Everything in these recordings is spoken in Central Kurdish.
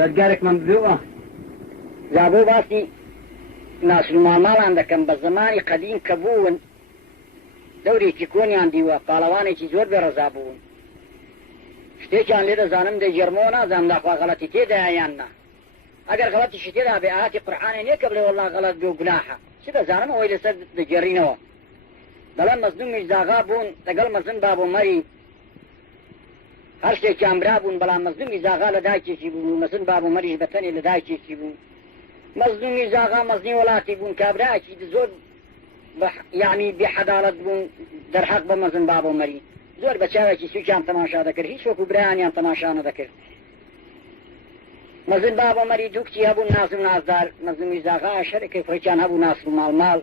یادگارێکمان ببێەوە جا بۆ باسی ناسلمانماڵان دەکەم بە زمانی قەدیم کە بوون دەورێکی کۆنیان دیوە پاڵەوانێکی زۆر بێڕەزا بوون شتێکیان لێ دەزانم دەیجێڕمەوە نازانم داخوا غەڵەتی تێدایە یان نا ئەگەر غەڵەتیشی تێدا بێ ئاەتی قورئانێ نییە کە بڵێ وەڵڵا غەڵەت بێ و گوناحە چ دەزانم ئەوەی لەسەر دەگێڕینەوە دەڵێن مەزنوو میرزاغا بوون لەگەڵ مەزن بابوومەری هەر شتێکیان برا بوون بەڵام مەزنوو میرزاغا لە دایکێکی بوون و مەزن بابوومەریش بەتەنێ لە دایکێکی بوون مەزنوو میرزاغا مەزنی وڵاتی بوون کابراایکی زۆر یعنی بێحەداڵەت بوون دەرحەق بە مەزن بابوومەری زۆر بە چاوێکی سوچیان تەماشا دەکرد هیچ وەکو برایانیان تەماشا نەدەکرد مەزن بابوومەری دوو کچی هەبوون ناز و نازدار مەزن میرزاغا شەرێکی فڕێکیان هەبوو ناسڵ ماڵ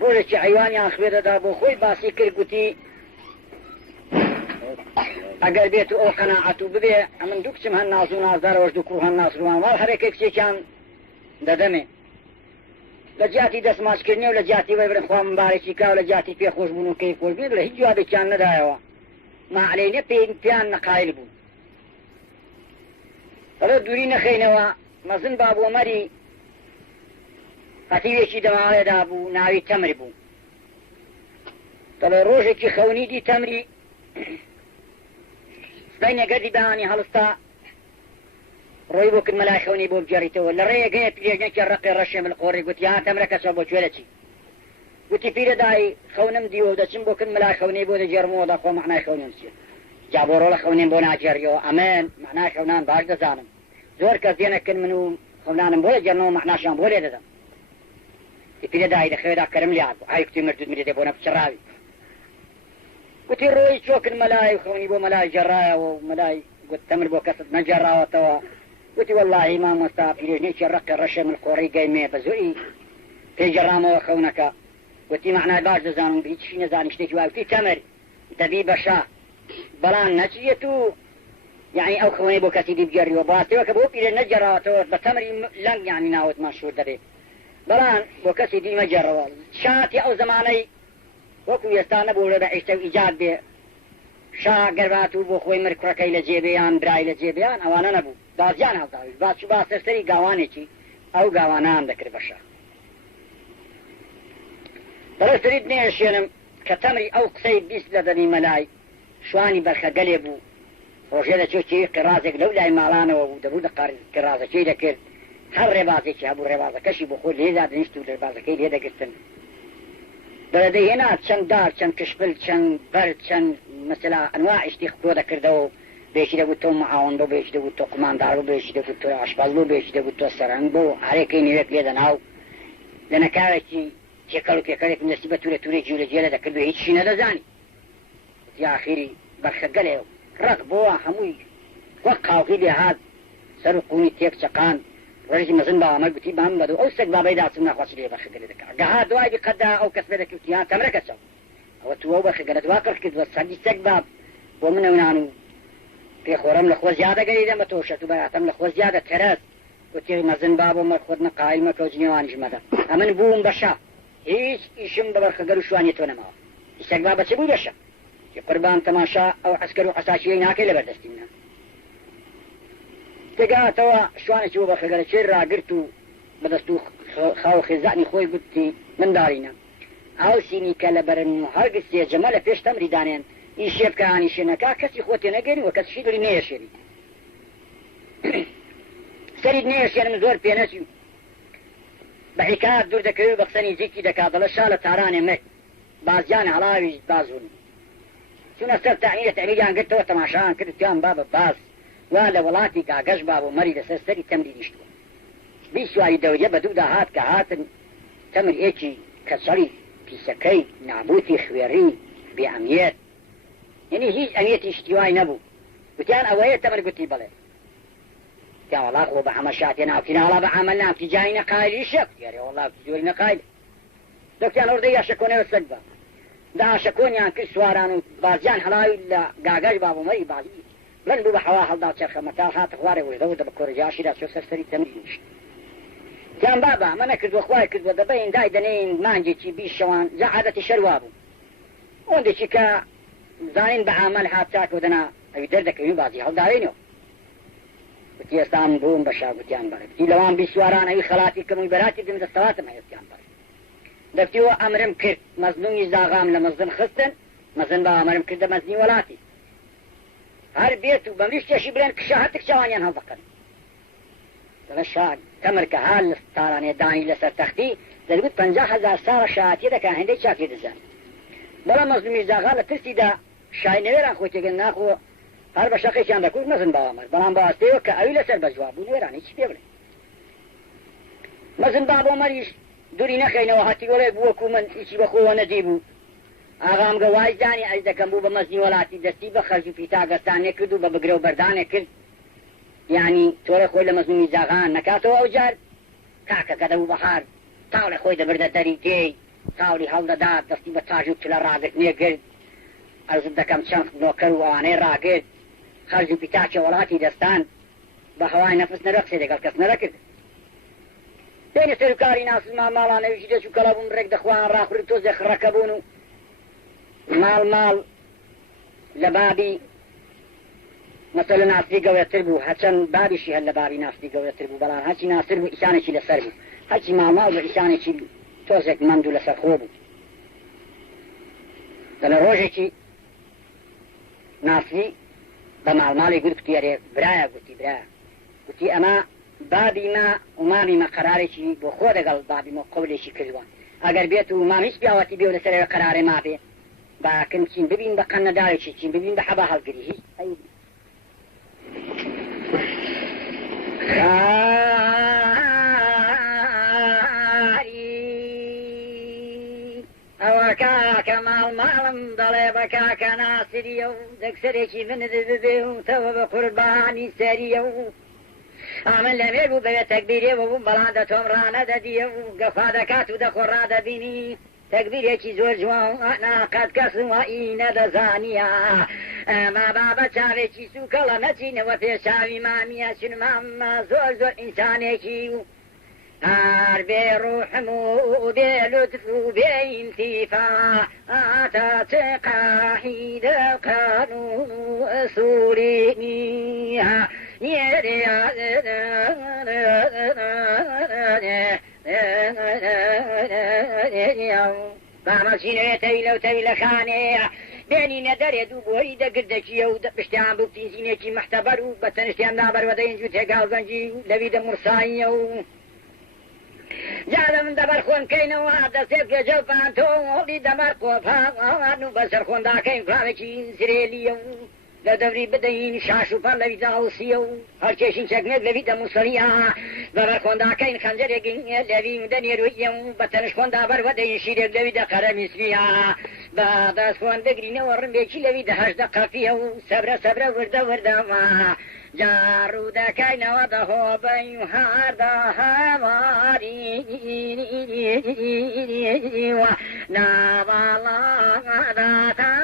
ڕۆژێکی حیوانیان خوێدەدا بۆ خۆی باسی کرد گوتی ئەگەر بێت و ئەو قەناعەت و ببێ ئەمن دوو کچم هەن ناز و نازدارەوەش دوو کوڕ هەن ناسڵ ماڵ هەرێکی کچێکیان دەدەمێ لە جیاتی دەستماچکردنی و لە جیاتی وەی برن خوا مبارێکی کا و لە جیاتی پێخۆش بوون و کەی خۆش بێت لە هیچ جوابێکیان نەدایەوە ماعلەینە پیان نەقایل بوو بەڵێ دووری نەخەینەوە مەزن بابوومەری هەتیوێکی دەماوەیەدا بوو ناوی تەمر بوو دەڵێ ڕۆژێکی خەونی دی تەمری سبەی نەگەردی بەهانی هەڵستا ڕۆی بۆ کرد مەلای خەونی بۆ بجێڕیتەوە لە ڕێیەگەیە پیرێژنێکی ڕقی ڕەشێ من قۆڕی گوتی ها تەمرە کەسە بۆ کوێ دەچی گوتی پیرە دای خەونم دیوە و دەچم بۆ کرد مەلای خەونی بۆ دەجێڕمەوە دەخۆ مەعنای خەونم چیە جا بۆ ڕۆڵە خەونیم بۆ ناجێڕیەوە ئەمێن مەعنای خەونان باش دەزانم زۆر کەس دێنەکرد من و خەونانم بۆ دەجێڕنەوە مەعناشان بۆ لێ دەدەم پیرە دای دەخەوێدا کەرم لێ هاتبوو ئای کوتی مردود میرێ بۆ نەپچڕاوی گوتی ڕۆی چۆکن مەلای خەونی بۆ مەلای جێڕایەوە و مەلای گوت تەمر بۆ کەست نەجێڕاوەتەوە گوتی وەڵڵاهی مامۆستا پیرێژنێکی ڕقی ڕەشە من قۆڕی گەیمێ بە زۆری پێیجێڕامەوە خەونەکە گوتی مەعنای باش دەزانم هیچی نەزانی شتێکی وا گوتی تەمر دەبی بەشا بەڵام نەچێت و یعنی ئەو خەونەی بۆ کەسی دی بگەڕیوە باتەوە کە بۆ پیرێ نەجێڕاوەتەوە بە تەمری لەنگ یعنی ناوت مەشهوور دەبێت بەڵام بۆ کەسی دی مەجێڕەوە شاتی ئەو زمانەی وەکو ئێستا نەبوو لە ئیشتە و ئیجاد بێ شا گەربات و بۆ خۆی مرکڕەکەی لە جێبیان برای لە جێبیان ئەوانە نەبوو دازیان هەڵداوی باچ و باسەرسەری گاوانێکی ئەو گاوانان دەکرد بەشە بەڕێستریت نێشێنم کە تەمری ئەو قسەی بیست لە دەنی مەلای شوانی بەرخەگەلێ بوو ڕۆژێ لە چۆکی قڕازێک لەو لای ماڵانەوە بوو دەبوو قڕازەکەی دەکرد هەر ڕێبازێکی هەبوو ڕێبازەکەشی بۆ خۆی لێدا دەنیشت و ڕێبازەکەی لێ دەگرتن بەدەهێنا چەند دار چەند کشبل چەند بەر چەند مەسەلا ئەنواع شتی خۆ دەکردەوە بێکی دەبوو تۆ معاوەندە بێکی دەبوو تۆ قوماندار و بێکی دەبوو تۆ ئاشپەڵ و بێکی دەبوو تۆ سەرهەنگ بۆ هەرێکەی نوێک لێ دەناو لە نەکاوێکی تێکەڵ و پێکەڵێک نەسی بە تورە تورێ جوولە جێرە دەکرد و هیچی نەدەزانی یاخیری بەرخەگەلێ ڕق بۆوە هەمووی وەک قاوقی لێ هات سەر و قوونی تێک چەقان ڕۆژی مەزن باوامە گوتی بام بەدە ئەو سەگ بابەی داچم ناخواست لێ بەرخەگەلێ دەکات گەها دوای قەدا ئەو کەس بێ دەکەوتیان تەمرە کەسە ئەوە تو ئەو بەرخەگەلە دوا قڕ کردوە سەگی سەگ باب بۆ منە ونان و پێخۆرەم لە خۆ زیادە گەری دەمە تۆشەت و بەراتەم لە خۆ زیادە تەرەس وتی مەزن بابۆ مەرخۆت نەقایل مەکە و جنێوانیش مەدە ئەمن بووم بەشا هیچ ئیشم بە بەرخەگەل و شوانی تۆ نەماوە سەگ بابە چ بوو بەشە قوربان تەماشا ئەو عەسکەر و عەساکیەی ناکەی لە بەردەستی منە تێگاتەوە شوانێکی بۆ بەرخەگەلە چێر ڕاگرت و بەدەست و خاو خێزانی خۆی گوتی من دارینە ئەو سینی کە لە بەرن و هەرگز سێجەمە لە پێش تەمری دانێن ئیشێ بکەهانی شوێنەکە کەسی خۆ تێنەگەری وە کەسیشی دڵی نێشێری سەریت نێشێنم زۆر پێنەچی بە حیکات دوور دەکەوی بە قسەنی جێکی دەکات دەڵە شا لە تارانێ مەک بازیان هەڵاویش بازون چونە سەر تەعنیرە تەعنیریان گرتەوە تەماشایان کرد پیان بابە باز وا لە وڵاتی گاگەش باب و مەری لەسەر سەری تەمری نیشتووە بیسوایی دەوریە بە دوودا هات کە هاتن تەمر ئێکی کەسەری پیسەکەی نابوتی خوێڕی بێ ئەمیێت یعنی هیچ ئەمیێتی شتیوای نەبوو گوتیان ئەوەیە تەمر گوتی بڵێ تیان وەڵا خۆ بە ئەمە شاتێ ناوتینە وەڵا بە ئەمە نامتی جای نەقایلی شەک یارێ وەڵا زۆری نەقایل دەکتیان ئەوردەی یاشەکۆنەوە سەگ بە دا شەکۆنیان کرد سواران و بازیان هەڵاوی لە گاگەش بابوومەری بازی بڵند بوو بە حەوا هەڵدا چەرخە مەتاڵ هاتە خوارێ وێدەوە بە کۆرەجاشیدا چۆ سەرسەری تەمری نیشت تیان بابا ئەمە نەکردووە خوای کردووە دەبەین دای دەنێن مانجێکی بیست شەوان جا عادەتی شەروا بوو ئەوەندێکی کە زانین بە عامەل هات چاکەوە دەنا ئەوی دەردەکەوی بازی هەڵداوێنەوە وتی ئێستان بووم بە شاگوتیان بەڕێ وتی لەوان بیسواران ئەوی خەڵاتی کەمووی بەراتی دم دەستەواتم هەیەتیان بەڕێ دەفتیەوە ئەمرم کرد مەزنوی زاغام لە مەزن خستن مەزن بە ئەمرم کردە مەزنی وڵاتی هەر بێت و بەمری شتێشی برێن کشە هەر تکچاوانیان هەڵدەقن دەڵێ شاد تەمر کە هەر لە تاڵانێ دانی لەسەر تەختی دەرگوت 50,000 ساڵە شایەتیە دەکا هێندەی چاکی دەزان بەڵام مەزنوی زاغا لە ترسیدا شای نەوێران خۆی تێگەن ناخۆ هەر بە شەقێکیان دەکوت مەزن باوامەر بەڵام بەواستەیەوە کە ئەوی لەسەر بەجواب بوو نوێران هیچی پێ بڵێ مەزن با بۆ مەریش دووری نەخەینەوە هەتی وەڵێ وەکو من هیچی بەخۆوە نەدی بوو ئاغام گە وای زانی ئەی دەکەم بوو بە مەزنی وڵاتی دەستی بە خەرج و پیتاگەستانێ کرد و بە بگرە و بەردانێ کرد یعنی تۆرە خۆی لە مەزنوی زاغان نەکاتەوە ئەو جار کاکە کە دەبوو بەحار تاوڵێ خۆی دەبردە دەری تێی تاوڵی هەڵدەدات دەستی بە تاژ و چلە ڕاگرتنیە کرد ئەرزت دەکەم چەند نۆکەر و ئەوانەی ڕاگرت خەرج و پیتاچە وڵاتی دەستان بە هەوای نەفس نەرەقسێ لەگەڵ کەس نەرەکرد بینە سەرکاری ناسزمان ماڵانەویشی دەچ و کەڵە بوون ڕێک دەخوان ڕاخورد تۆزێ خڕەکە بوون و ماڵ لە بابی مەسەلە ناستی گەورەتر بوو هەچەند بابیشی هەر لە بابی ناستی گەورەتر بوو بەڵام هەرچی ناسر بوو ئیسانێکی لەسەر بوو هەرچی ماڵماڵ بە ئیسانێکی تۆزێک مەند و لەسەر خۆ بوو لە ڕۆژێکی ناستی بە ماڵماڵی گوت کوتی ئەرێ برایە گوتی برایە گوتی ئەمە بابی ما و مامی مە قەرارێکی بۆ خۆ لەگەڵ بابی مە قەولێکی کردووە ئەگەر بێت و مام هیچ پیاوەتی بێ و لەسەرەوە قەرارێ ما بێ باکن چین ببین بە قەن نەداوێکی چین ببین بە حەبا هەڵگری هیچ ئەوە کاکە ماڵماڵم دەڵێ بە کاکە ناسریە و دەکسەرێکی بند ببێ و تەوە بە قوربانی سەریە و ئامن لەوێ بوو بەوێ تەکبیرێەوە بوو بەڵام دەتۆم ڕانە دەدیە و گەخوا دەکات و دەخۆڕا دەبینی تەکبیرێکی زۆر جوان ناقەت کەس وایی نەدەزانیە ئەمە بابە چاوێکی سوکەڵە نەچینەوە پێشاوی مامیە چون مامە زۆر زۆر ئینسانێکی و هەر بێ ڕوحم و بێ لوتف و بێ ئینتیفاعاتە چه قاعید قانون و ئەسوولینیە بامەچینەوێتەوی لەو تەوی لە خانەیە بێنینە دەرێ دوو بۆی دەگردەکیە و پشتیان بوو تیزینێکی مەحتەبەر و بە تەنشتیان دابەروەدەینج و تێگاو گەنجی لەوی دەمورساییە و جادە من دەبەر خۆنکەینەوە دەستێت گەجە و پانتۆ هەڵی دەبەر قۆپان و بەسەر خۆنداکەین فاوێکی زرێلیە و لە دەوری بدەین شاش و پەر لەوی داوسیە و هەرکێشین چەکنێت لەوی دەموسەریە بەبەر خۆنداکەین خەنجەرێکی لەوی دەنێرویە و بە تەنش خۆندا بەروەدەین شیرێک لەوی دەقەرە میسریە بە دەست خۆن دەگرینەوە ڕمبێکی لەوی دەهەشدە قەفیە و سەبرە وردەوردەما جارو دەکەینەوە دەهۆبەی و هەردە هەواری وە ناوەڵەدا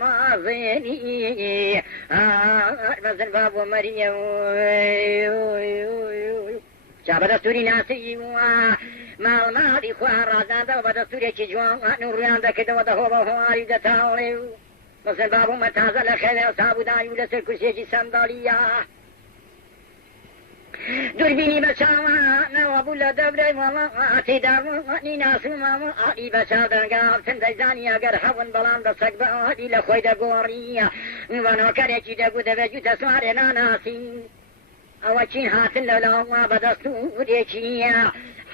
مازێنی بەزن با بۆ مەریە جا بە دەستوری ناسیی وە ماڵماڵی خوار ڕازاندەوە بە دەستورێکی جوان و ڕویان دەکردەوە دەهۆبە هەواری دەتاوڵێ و مثل بابو متازە لە خێوێ و سابودانی و لەسەر کورسێکی سەنداڵیە دووربینی بە چاوانەوە بوو لە دەورەی وەڵاتی داڕوانی ناسومەوە ئالی بە چاودەنگاوتن دەیزانی ئەگەر هەون بەڵام دەسەک بە ئالی لە خۆی دەگۆڕیە بەنۆکەرێکی دەگو دەبێجوتە سوارێ ناناسی ئەوە چین هاتن لەلاوە بەدەستورێکیە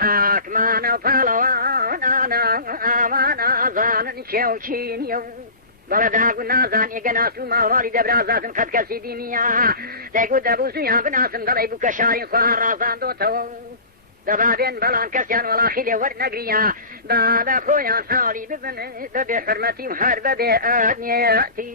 حاکمانە و پاڵەوانانە ئاوانە ئازانن کێوچینیە و بەڵە داگو نازان ئێگە ناسو ماڵواڵی دەبرازاتن قەت کەسی دینیە دەگو دەبووسویان بناسم دەڵێ بوو کە شاری خوار ڕازاندۆتەوە دەبابێن بەڵام کەسیان وەڵاخی لێ وەرنەگریە بادە خۆیان حاڵی ببن بەبێ حرمەتی و هەر بەبێ ئەنیەتی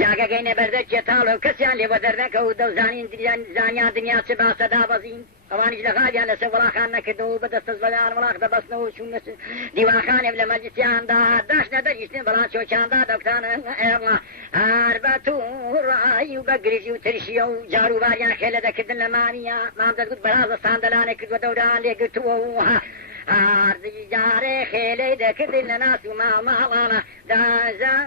جاگە دەگەینە بەردەست جێتاڵە و کەسیان لێ بە دەردەکەوت دەوزانین زانیان دنیا چ باسە دابەزین ئەوانیش لە غالیان لەسەر وڵاخان نەکردەوە بەدەستە زەویان وڵاخ دەبەستنەوە چوون دیوانخانێک لە مەجلیسیاندا داشنە دەگیشتن بەڵام چۆکیاندا دەکتانە ئێمە هەر بە تووڕایی و بە گریژی و ترشیە و جاروباریان خێلە دەکردن لە مانیە مام دەگوت بەرازە ساندەلانێ کردوە دەوران لێگرتووە و ئاردی جارێ خێلەی دەکردن لە ناس و ماڵماڵانە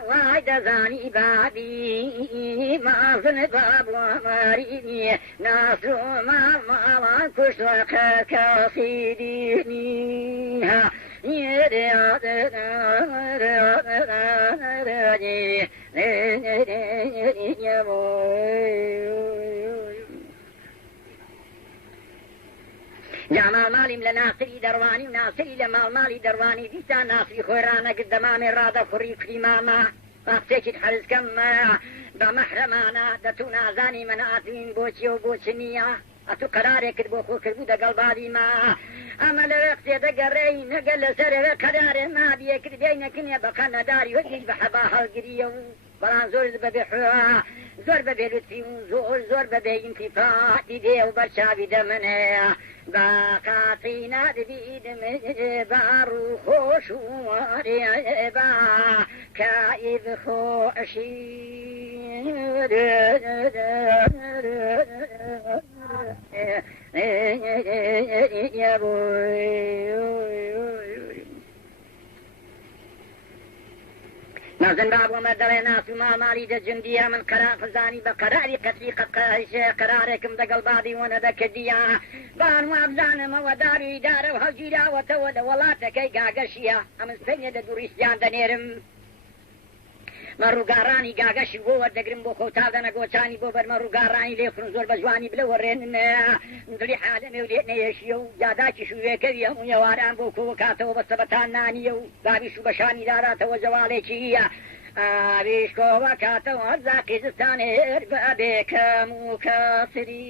وای دەزانی بابی مازن بابوامەرینی ناس و ماڵماڵان کوشتە کەسی دینی جامال مالیم لە ناسری دەڕوانی و ناسری لە ماڵماڵی دەڕوانی دیسان ناسری خۆی ڕانەگرت دەمامێ ڕادە خوڕی کریمامە ڕاستێکیت حەرزکەم بە مەحرەمانە دەتوو نازانی مناتوین بۆچی و بۆچ نییە ئەتو قەرارێک کرد بۆ خۆکردبوو دەگەڵ بادی ما ئەمە لەوێ قسێ دەگەڕێی نەگەل لەسەرەوێ قەرارێ نابیە کردێ نەکنێ بەقە نەداری وەگیش بە حەبا هەڵگریە و بەڵام زۆر بەبێ زۆر بەبێ لوتفی و زۆر بەبێ ئینتیفاعی دێ و بەرچاوی دەمنەیە باقاتی نادبیدم بار و خۆش و با کائب خۆشی نازن باب ومدري ناس ما مالي دجنديا من قرار فزاني بقراري قتلي قراركم دقل بادي وانا دكديا بان وابزان موداري دار وهجيرا وتود ولاتكي قاقشيا امن سنية دوريستيان دنيرم مەڕووگاڕانی گاگەشی بۆ وەردەگرم بۆ خۆتادەنە گۆچانی بۆ بەرمەڕووگاڕانی لێخن زۆر بە جوانی بلە وەڕێن دڵی حالەمێ و لێ نەیەشیە و جاداکی شوێکەوی هەموو یێواران بۆ کۆوەکاتەوە بەستەبەتان نانیە و داویش و بەشانی داراتەوە جەواڵێکیە ئاویش کۆوەکاتەوە زاقی زستانێر بەبێکەم و کەسری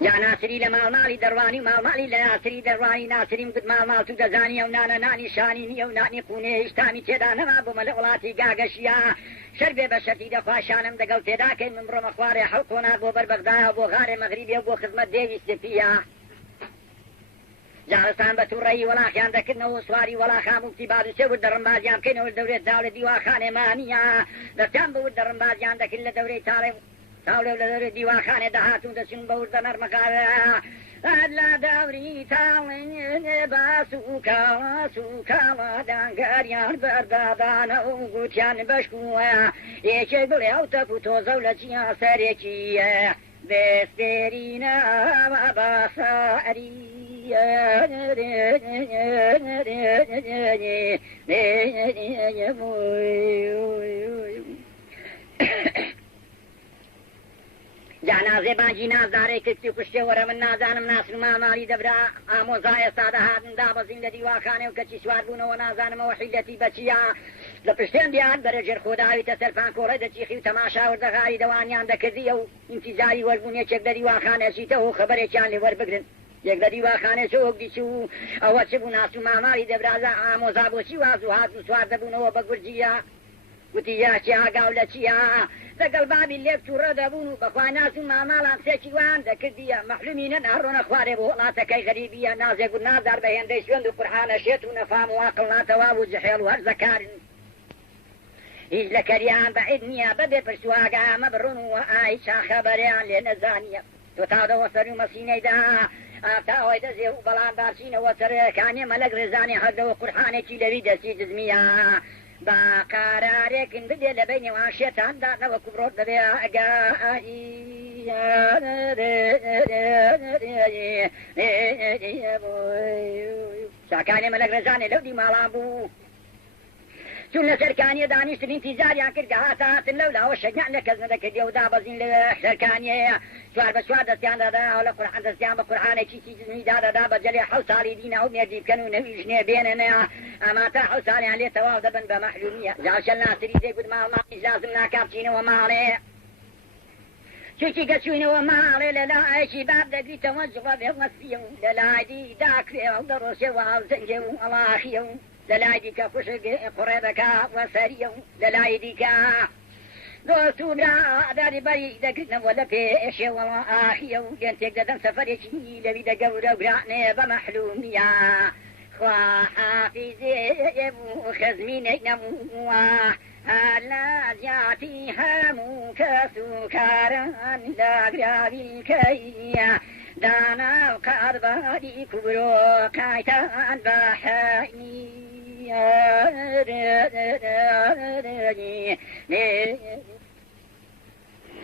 یا ناسری لە ماڵماڵی دەڕوانی ماڵماڵی لە ناسری دەڕوانی ناسریم گوت ماڵماڵ تو دەزانی ئەو نانە نانی شانی نییە و نانی قونێ هیچتانی تێدا نەما بۆمە لە وڵاتی گاگەشیە شەر بێ بە شەرتی دەخواشانم دەگەڵ تێداکەین من بڕۆمە خوارێ حەوتۆنا بۆ بەربەغدایە بۆ غارێ مەغریبێ بۆ خزمەت دێوی سپیە جارستان بە تووڕەیی وەڵاخیان دەکردنەوە سواری وەڵاخام و کتیبادوسێ ورد دەڕمبازیان بکەینەوە دەورێت داو لە دیواخانێمانیە دەستیان بە ورد دەڕمبازیان دەکرد لە دەورەی تاڵێ لە دەورەی دیواخانێ دەهاتون دەچون بە وردە نەرمەکارە لە دەوری تاڵێنێ باس و کاوە دانگاریان بەردادانە و گوتیان بەشکووە یەکێ بڵێ ئەو تەپ و تۆزە و لە چیان سەرێکیە بێستێرینە باسەری جانازێ بانجی نازدارەی کردی کوشتێ وەرە من نازانم ناسر ماماڵی دەبرا ئامۆزا ئێستا دەهاتن دابەزین لە دیواخانێ و کەچی سوار بوونەوە نازانمەوە حیلەتی بەچیە لە پشتێن دیان بەرەژێر خۆداویتە سەرپان کۆڕێ دەچیخی و تەماشا وەردەغاری دەوانیان دەکردیە و ئینتیزاری وەربوونێکێک لە دیواخانەچیتەوە و خەبەرێکیان لێ وەربگرن یەک لە دیواخانێ چۆک دیچ و ئەوە چ بوو ناس و ماماڵی دەبرازە ئامۆزا بۆچی واز و هات و سوار دەبوونەوە بە گورجیە گوتی یاچی ئاگاو لە چیە لەگەڵ بابی لێک تووڕە دەبوون و بەخوا ناس و ماماڵان سێکی وان دەکردیە مەحلومینە ناڕۆنە خوارێ بۆ وڵاتەکەی غەریبیە نازێک و نازار بە هێندەی سوێند و قورحانە شێت و نەفام و عاقڵ ناتەوا و جەحێڵ و هەرزەکارن هیچ لە کەریان بەعید نییە بەبێ پرسواگە ئەمە بڕون و ئای چا خەبەریان لێ نەزانیە تۆ تاودەوە سەر و مەسینەیدا ئاوای دەزێ و بەڵام بارچینەوە سەرەکانێ مەلەک ڕێزانی هەردەوە قورحانێکی لەوی دەستی جزمیە با قرارێکن بدێ لە بینێوان شێتاندا نەوەکو بڕۆت بەبێ چاکانێ مەلەک ڕێزانێ لەو دیماڵان بوو چون لە سەرکانیە دانیشتن ئینتیزاریان کرد هاتن لەو لاوە شەگیان لە کەس نەدەکردی و دابەزین لە سەرکانیە سوار بە سوار دەستیان دەدا و لە قورحان دەستیان بە قورحانێکی چیزمی دادەدا بە جەلێ حەوت ساڵی دینە و مێردی بکەن و نەوی ژنێ بێنێنە ئەما تا حەوت ساڵیان لێ تەواو دەبن بە مەحلومیە جاوشەل ناسری دەیگوت ماڵماڵی لازم ناکا بچینەوە ماڵێ چێکی گەچوینەوە ماڵێ لە لایەکی باب دەگریتەوە جوڵە بێ وەسیە و لە لای دی داکرێ و دەڕۆژێەوە هەڵزەنگێ و ئەڵاخیە و لە لای دیکە خوشک قوڕێ دەکا وەسەریە و لە لای دیکە دۆست و براداری بەری دەگرنەوە لە پێشێوەڵە ئاخیە و گەن تێک دەدەن سەفەرێکی لەوی دەگەورە گرانێ بە مەحلومیە خوا حافیزێ بوو خەزمینەی نەمووە هەلا زیاتی هەموو کەس و کاران لاگراوی کەیە دانا و قەرباری کوبرۆ کایتان بەحەی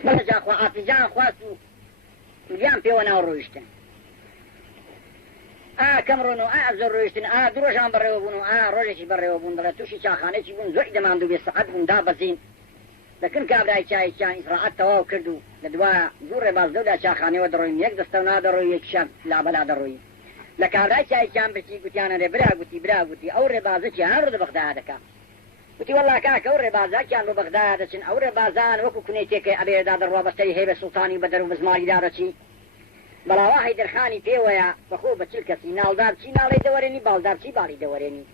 بەڵە جاخوا ئافیجان خواست و لیان پێوە ناو ڕۆیشتن کەم ڕۆن و زۆر ڕۆیشتن درۆژان بەڕێوە بوون و ڕۆژێکی بەڕێوە بوون دەڵێت تووشی چاخانێکی بوون زۆری دەماند و بێ سەعەت بوون دابەزین دەکن کابرای چایان ئیسراعەت تەواو کرد و لە دوایە دوو ڕێباز دەولا چاخانەوە دەڕۆین یەک دەستە و نادەڕۆی یەکیشان لابەلا دەڕۆین لە کابرای چایان برچی گوتیانە رێ برا گوتی ئەو ڕێبازەکی هەر ڕە بەغدا دەکا وتی وەڵا کاکە ئەو ڕێبازاکیان بۆ بەغدا دەچن ئەو ڕێبازان وەکو کونێتێکە ئەبێدا دەڕوا بەستەری هەیبە سوڵتانی بەدەر و بزماری دارەچی بەڵاوا هەیدەرخانی پێوەیە بەخۆ بە چل کەسی ناڵدار چی ناڵی دەوەرێنی باڵدار چی باڵی دەوەرێنی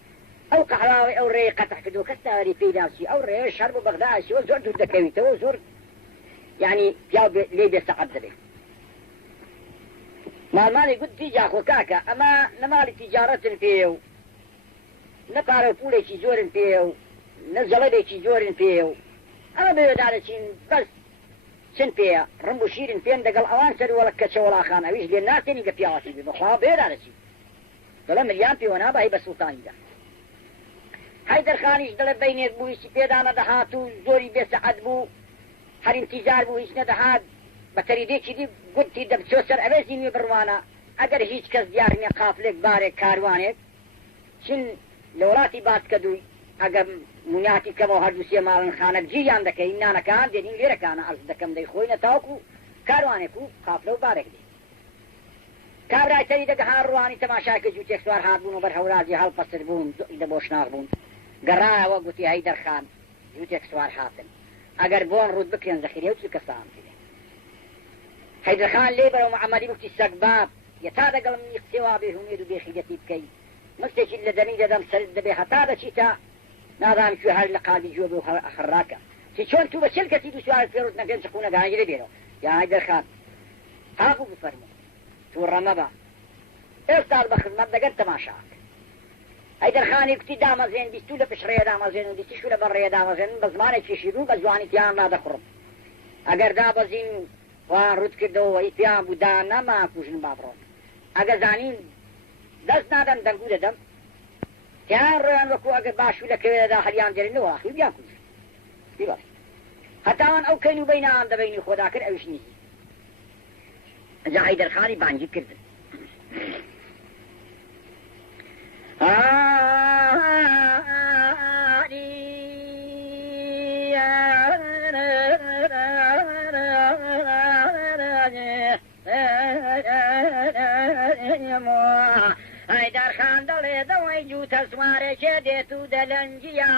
ئەو قەحراوی ئەو ڕێ قەتەح کردو کەس تاوەری پێداچی ئەو ڕێ شەر بۆ بەغداشیەوە زۆر دوور دەکەویتەوە زۆر یعنی پیاو لێ بێسەعەت دەبێت ماڵمانی گوتی جاخۆ کاکە ئەمە نەماڵی تیجارەتن پێ و نەپارە و پولێکی زۆرن پێ و نەجەڵەبێکی زۆرن پێ و ئەمە بێدارەچین بەس چن پێە ڕم و شیرن پێم دەگەڵ ئەوان سەر وەڵک کەچە وەڵاخان ئەویش لێ ناتێنی کە پیاوەتی بێ بەخوا بێدارەچی دەڵێ مریان پێوە نابایی بە سوڵتانیدا هەیدەرخانیش دەڵێ بەینێک بوو هیچی پێدا نەدەهات و زۆری بێسەعەت بوو هەر ئینتیزار بوو هیچ نەدەهات بە تەریدێکی دی گوتی دەبچۆ سەر ئەوێزی نوێ بڕوانە ئەگەر هیچ کەس دیار نییە قافلێک بارێک کاروانێک چین لە وڵاتی باسکەدووی ئەگەر موناتی کەمەوە هەردوو سێ ماڵن خانەک جییان دەکەی نانەکان دێنین لێرەکانە ئەرز دەکەم دەی خۆی نەتاوکو کاروانێک و قافلە و بارێک دێ کابرای تەری دەگەها ڕوانی تەماشاکە جووتێک سوار هاتبوون و بەر هەورازی هەڵپەسر بوون دە بۆ شناغ بوون گەڕایەوە گوتی هەیدەرخان جووتێک سوار هاتن ئەگەر بۆن ڕوود بکرێن زەخیرێ و چ کەسان هەیدەرخان لێ بەرەو مەعەمەلی وتی سەگباب یە تا دەگەڵم قسێوا بێ هومێد و بێخیدەتی بکەی مستێکی لە دەمی دەدەم سەرت دەبێ هەتا دەچیتە نادام کوێ هەر لە قاڵی جوێ بێ و خڕاکە چی چۆن تو بە چل کەسی دوو سوارت پێڕوت نەکەن چ خونەگەهانگیرە بێنەوە یا هەیدەرخان هابوو بفەرمە تو ڕەمە بە ئێستا بە خزمەت دەگەن تەماشاک هەیدەرخانی کوتی دامەزێن بیست و لە پشڕێ دامەزێن و بیستیش لە بەڕێ دامەزێن بە زمانێکی شیرین بە جوانیتیان نادەخڕم ئەگەر دابەزین وان ڕوت کردەوە وەی پیان بوو دا نەما کوژن بابڕۆن ئەگەر زانین دەست نادەن دەنگو دەدەم تیان ڕۆیان وەکو ئەگەر باشوو لەکەوێدا هەریان دێنەوە ئاخی بیان کوژ بیبەڵ هەتاوان ئەو کەین و بەینان دەبینی خۆدا کرد ئەویش نیزی ئەجا هەیدەرخانی بانگی کردن هەیدەرخان دەڵێ دەوەی جووتە سوارێکێ دێت و دەلەنجیە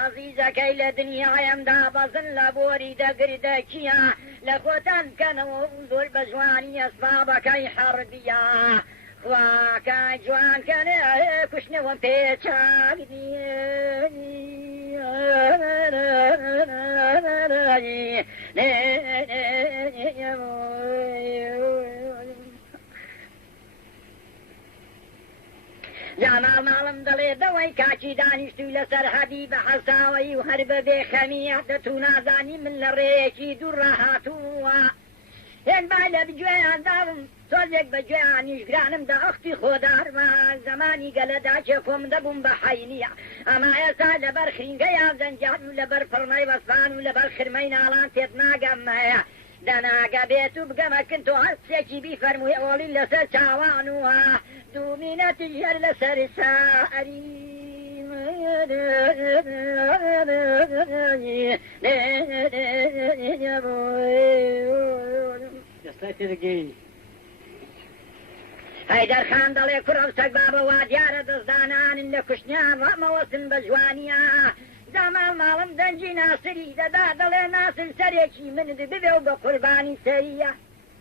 عەزیزەکەی لە دنیایەمدا بەزن لە بۆری دەگردەکیە لە خۆتان بکەنەوە زۆر بە جوانی ئەسبابەکەی حەربیە خواکە جوانکەنێ کوشتنەوەم پێچاوی جامال ماڵم دەڵێ دەوەی کاچی دانیشتوی لەسەر هەدی بە حەساوەی و هەر بەبێ خەمیە دەتو نازانی من لە ڕێیەکی دوور ڕاهاتووە هێن با لە بگوێیان داڵم تۆزێک بە گوێیانیش گرانمدا ئەختی خۆدارمە زمانی گەلەدا کێکۆم دەبووم بە حەینیە ئەما ئێستا لەبەر خینگەیان زەنجان و لەبەر پڕمەی بەسان و لەبەر خرمەی ناڵان تێت ناگەممەیە دەناگە بێت و بگەمەکن تۆ هەستێکی بیفەرمووی ئۆڵی لەسەر چاوان وە دومینەتی ژەر لەسەر ساری هەیدەرخان دەڵێ کوڕە و سەگ بابە وا دیارە دەستدانانن لە کوشتیان ڕەمەوەسن بە جوانیە زامان ماڵم دەنجی ناسری دەدا دەڵێ ناسر سەرێکی من ببێ و بە قوربانی سەریە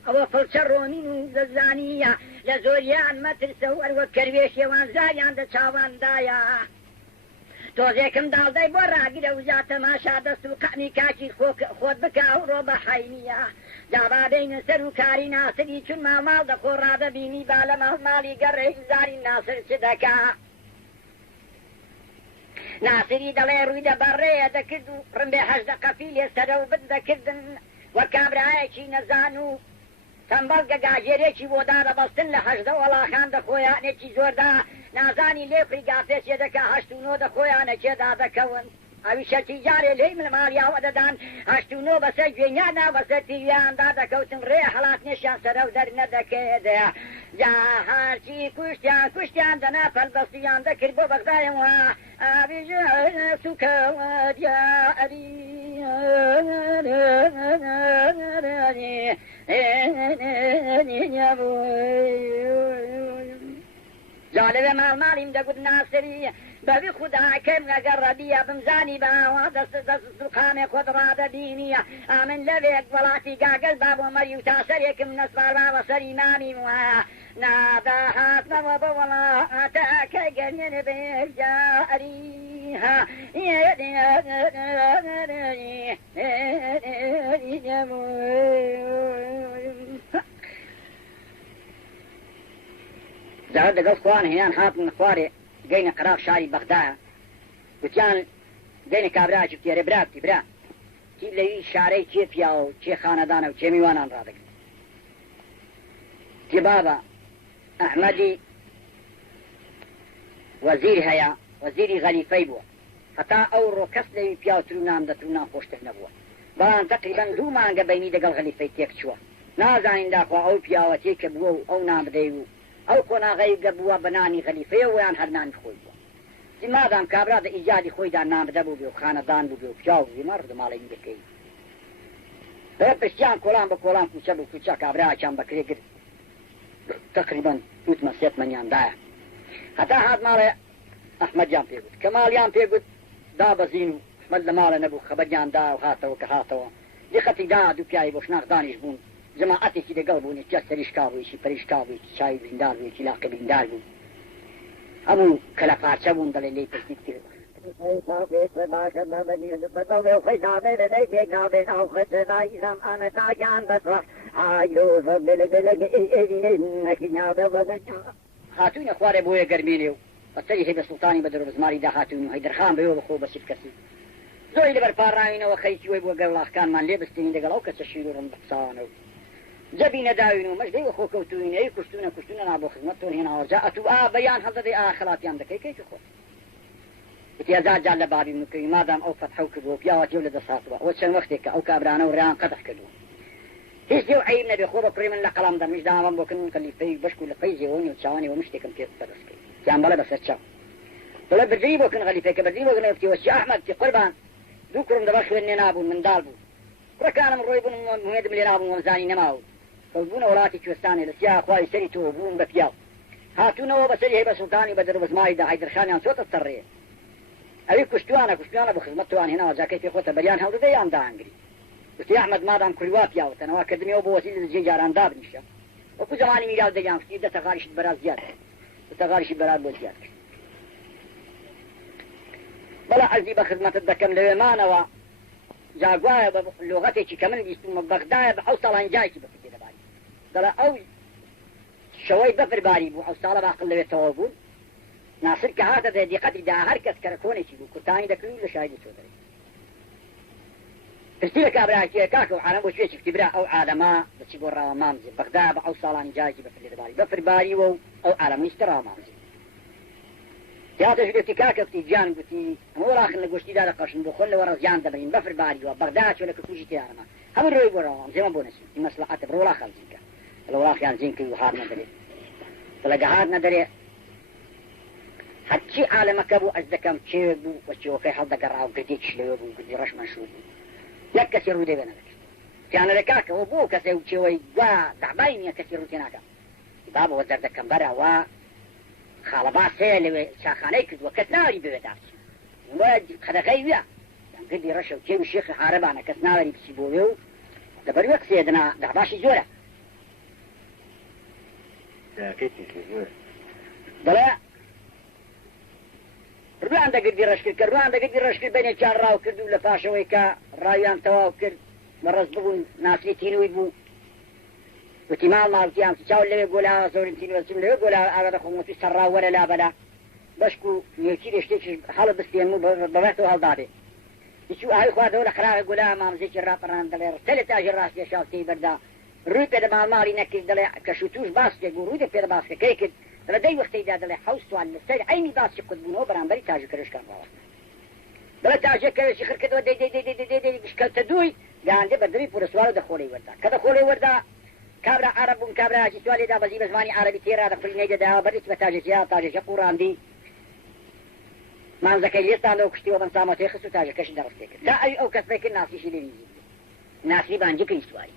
ئەوە فڵچە ڕۆمین و دەزانیە لە زۆریان مەترسە و ئەروە کەروێ شێوان زاریان دە چاواندایە تۆزێکم داڵدەی بۆ ڕاگیرە و زیاتە ماشا دەست و قەمی کاکی خۆت بکە و ڕۆ بە حینیە جابادەینە سەر و کاری ناسری چون ماڵ دەخۆ ڕادەبینی با لە ماڵی گەڕێ زاری ناسر چ دەکا ناسری دەڵێ ڕووی دەبەڕێە دەکرد و ڕمبێ هەشدە قەفی لێ سەرە و بت دەکردن وە کابرایەکی نەزان و تەمبەڵ گەگاژێرێکی بۆ دادەبەستن لە هەشدە وەڵاخان دەخۆیانێکی زۆردا نازانی لێفری گافێسێ دەکا هەشت و نۆ دەخۆیانە چێدا دەکەون ئەوی شەکی جارێ لێی من ماڵیاوە دەدان هەشت و نۆ بەسەر گوێنیاندا بەسەر تیویاندا دەکەوتن ڕێ هەڵات نێشیان سەرە و دەرنەدەکێدەیە جا هەرچی کوشتیان دەنا پەلبەستیان دەکرد بۆ بەغدایەوە ئاویژ سوکەوە دیاری جالبه ماڵیم دەگوت ناسری بەبی خوداکەم ئەگەر ڕەبیە بمزانی بەوا دەست سوقامێ خۆت ڕادەبینیە ئامن لەوێک وڵاتی گاگەل با بۆ مەری و تاسەرێکم نەسپاروا بەسەر ئیمامی وایە ناداهاتنەوە بە وڵاتەکە گەنێنە بێجاریها زاد دەگەڵ خوان هێیان هاتن خوارێ گەینە قراق شاری بەغدایە گوتیان گەینە کابراکی تێرە براتی برا تی لەوی شارەی چێ پیا و چێ خانەدانە و چێ میوانان ڕادەکرد تی بابە ئەحمەدی وەزیر هەیە وەزیری غەلیفەی بووە هەتا ئەوڕۆ کەس لەوی پیا و ترونام دەترونام خۆشتر نەبووە بەڵام تەقریبەن 2 مانگە بەینی دەگەڵ غەلیفەی تێک چووە نازانین داخوا ئەو پیاوە تێکە بووە و ئەو نامدەی و ئەو کۆناغەی گەبووە بەنانی غەلیفەیە ویان هەرنانی خۆی بووە مادام کابرا دە ئیجادی خۆیدا نامدە بوو بێ و خانەدان بوو بێ و پیاو بووی مەڕ ماڵی دەکەی بە پشتیان کۆڵان بە کۆڵان کوچە بوو کوچە کابراچیان بەکرێ گرت تقریبا وتمە 3 مەنیاندایە هەتا هات ماڵێ ئەحمەدیان پێگوت کە ماڵیان پێگوت دابەزین و ئەحمەد لە ماڵە نەبوو خەبەریان دا و هاتەوە کە هاتەوە دیخەتی دا دوو پیاوی بۆ شناغدانیش بوون جەماعەتێکی لەگەڵ بوون یەکێ سەریشکا بوویشی پەریشکا بوویکی چاوی بریندار بوویکی لاقە بریندار بوو هەموو کەلە پارچە بوون دەڵێ لێی پرسید کرد هاتوونە خوارێ بۆیە گەرمێنێ و بەسەری هەیدە سوڵتانی بە دەرۆبزماری داهاتوون و هەیدەرخان بەوێ بەخۆ بەسیب کەسی زۆری لەبەر پاڕاوینەوە خەیکی وی بۆ گەڵاخکانمان لێ بستنی لەگەڵ ئەو کەسە شیر و ڕم بەقسانە و جەبی نەداوین و مەژدەی وە خۆکەوتوین ئەی کوشتونە نا بۆ خزمەت تۆ هێناوە جا ئەتو بەیان هەڵدەدەی خەڵاتیان دەکەی کەیکی خۆت وتیازار جار لە بابی منکەوی مادام ئەو فەتحە و کردووە پیاوە جێو لە دەساتوە ئەوە چەند وەختێکە ئەو کابرانە و ڕیان قەدەح کردووە هیچ دێو عیب نەبێ خۆ بە کوڕی من لە قەڵام دەمەش دامەم بۆکردن خەلیفەی بەشک و لە پەی زێوەنی و چاوانی و مشتێکم پێ بەدەستکەی تیان بەڵێ بەسەر چاو بەڵێ بەرجەی بۆکن خەلیفەی کە بەرجەی بۆکن وتیوە چی ئەحمەد تی قوربان دوو کوڕم دەبا خوێندنێ نابوون منداڵ بوو کوڕەکانم ڕۆی بوون موێدم لێ نابوون وەمزانی نەماوە کەوتبوونە وڵاتی کوێستانێ لە سیا خوای سەری تۆ بوون بە پیاو هاتوونەوە بەسەری هەیبە سوڵتانی بە دەرۆبزماریدا هەیدەرخانیان چۆتە سەرڕێ ئەوی کوشتوانە بە خزمەت توان هێناوە جاکەی پێ خۆتە بەریان هەڵدەدەیان داهەنگری وتی ئەحمەد مادام کوڕی وا پیاوەتەنەوە کردنەوە بۆ وەسیلە جێ جاران دابنیشە وەکو زمانی میراث دەیان شتی دەتە غاریشت بەراز زیاد دەتە غاریشی بەراز بۆ زیاد کرد بەڵا عەرزی بە خزمەتت دەکەم لەوێمانەوە جاگوایە بە لۆغەتێکی کە من بیستمە بەغدایە بە 7 ساڵان جایکی بەفردێ دەباری دەڵێ ئەو شەوەی بەفرباری بوو 7 ساڵە باقل لەوێتەوە بوون ناسر کە هاتە دە دیقەتی دا هەر کەس کەرە کۆنێکی بوو کورتانی دەکردی لە شایدی تۆ دەرێت پرسی لە کابراکیە کاکە و عالەم بۆ شوێکی کتیبرا ئەو عالەما بەچی بۆ ڕاوە مامزێ بەغدا بە 7 ساڵانی جایکی بەفردێ دەباری بەفرباریوە و ئەو عالەمیشتە ڕاوە مامزێ یاتەش گوتی کاکە گوتی گیان گوتی ئەمە وەڵاخن لە گۆشتیدا دەقەشن بۆ خۆن لە وەڕەزیان دەبین بەفرباریوە بەغدا چۆ لە کەکوژی تیارەما هەموو ڕۆی بۆ ڕاوە مامزێمە بۆ نەچین مەسلحەتە بڕۆ وڵاخ هەڵجینکە لە وڵاخیان زین کرد و هار نەدەرێت دەڵێ هار نەدەرێ هەرچی عالەمەکە بوو ئەس دەکەم چێ بوو وەچیەوەکەی هەڵدەگەڕا و گردێکیش لەوێ بوو گردی ڕەش مەشوو بوو یەک کەسی ڕوودەی بە نەدەکرد پیانەرە کاکەوە بۆ کەسێ و چێوەی وا دەعبای نییە کەسی ڕووتێ ناکەم بابەوە دەردەکەم بەرەوە خاڵەباس هەیە لەوێ چاخانەی کردووە کەس ناوەری بوێ داچی خدەکەی ویە گردی ڕەشە و کێوی شێخی حارەبانە کەس ناوەری بچی بۆ وێ و دەبەر وێ قسێدنا دەباشی زۆرە دەڵێ ڕوان دەگردی ڕشکرد کە ڕوان دەگردی ڕشکرد بەنێکیان ڕاو کرد و لە پاشەوەی کە ڕاویان تەواو کرد بە ڕست ببوون ناسری تینوی بوو وتی ماڵ ماڵکیان چاو لەوێ گۆلا زۆرین تینوەچم لەوێ گۆلا ئاگا دەخۆمەتی سەرڕاو وەرە لابەلا بەشک و نێوکی لە شتێکی هەڵە بستێن و بەبەستەوە هەڵدادێ هیچ ئاوی خواردەوە لە خراوی گۆلا مامزێکی ڕاپەڕان دەڵێ ڕتە لە تاژی ڕاستی شاڵتەی بەردا ڕووی پێدە ماڵماڵی نەکرد دەڵێ کەش و توش باسکێک و ڕووی پێدە باسکەکەی کرد دەڵێ دەی وەختەیدا دەڵێ حەوستوان لەسەر عینی باسی قوتبوونەوە بەرامبەری تاژی کرشکان ڕاوە دەڵێ تاژێک کەوێکی خڕکردەوە دەی گشکەوتە دووی گاندێ بەردەمی پورەسوار و دەخۆڵەی وەردا کە دەخۆڵەی وەردا کابرا عرب بوون کابراکی سوالیدا بەزی بە زمانی عربی تێرا دەخڵینەی دەداوە بەرچ بە تاژێکیا تاژێکە قوڕاندی مانزەکەی لێستانەوە کشتیوە بەم سامەتەی خست و تاژەکەشی دەڕستێ کرد دا ئەو کەسبەی کرد ناسیشی لێ ناسی بانجی کەی سواری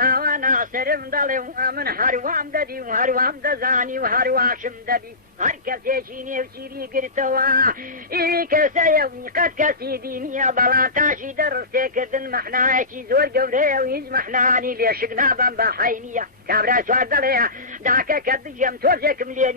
ئەوە ناسرم دەڵێ من هەروام دەدی و هەروام دەزانی و هەرواشم دەبی هەر کەسێکی نێوچیری گرتەوە ئیوی کەسەیە قەت کەسی دینیە بەڵام تاشی دەڕستێکردن مەحنایەکی زۆر گەورەیە و هیچ مەحنانی لێشک نابم بە حینیە کابرا سوار دەڵێ داکە کە بجێم تۆزێکم لێ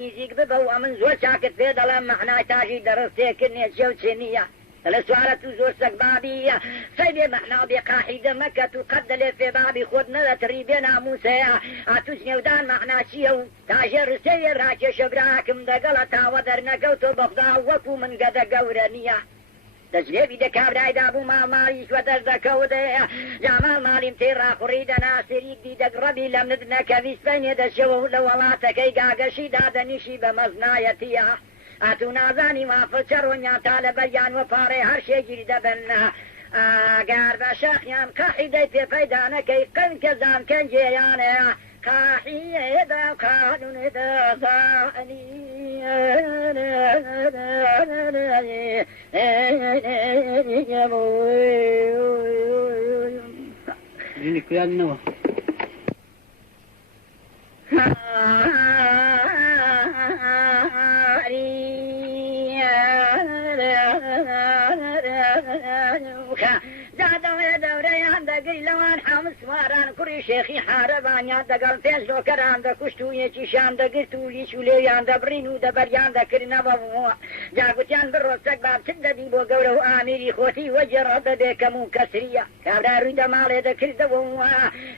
نزیک ببە و من زۆر چاکت پێ دەڵێم مەحنای تاشی دەڕستێکردنێ چێ و چێنیە دەڵێ سوارەت و زۆر سەگبابیە سەیبێ مەحنا بێ قاحیدە مەکەت و قەت دەلێ فێ بابی خۆت نەدەتڕی بێ ناموسەیە ئاتوش نێودان مەحنا چییە و تاژێ ڕستەیە ڕاکێشە براکم دەگەڵە تاوە دەرنەکەوتۆ بەخدا وەکو من گەدە گەورە نییە دەجلێبی دە کابرایدا بوو ماڵماڵیش وە دەردەکەوتەیە جا ماڵماڵیم تێ ڕاخوڕی دەناسریی دەگڕەبی لە منەکە ویسپەنێ دەشەوە لە وڵاتەکەی گاگەشی دادەنیشی بە مەزنایەتیە ئاتو نازانی مافە چەڕۆنیان تا لە بەریان وە پاڕێ هەر شێگیری دەبن ئاگار بە شەخیان قاحیدەی پێپەیدانەکەی قەن کە زانکەنجێیانەیە قاحیەدا قانونێدا زانی کویانەوە دەورەیان دەگەی لەوان حامسواران کوڕی شێخی حارەبانیان دەگەڵ پێنج لۆکەران دەکوشت و یەکیشان دەگرت و لیچ و لێیان دەبڕین و دەبەریان دەکردنەوە بووە جاگوتیان بڕۆستەک بابچت دەبی بۆ گەورە و ئامیری خۆتی وەجێڕە دەبێکەم و کەسریە کابرا ڕووی دەماڵێ دەکردەوە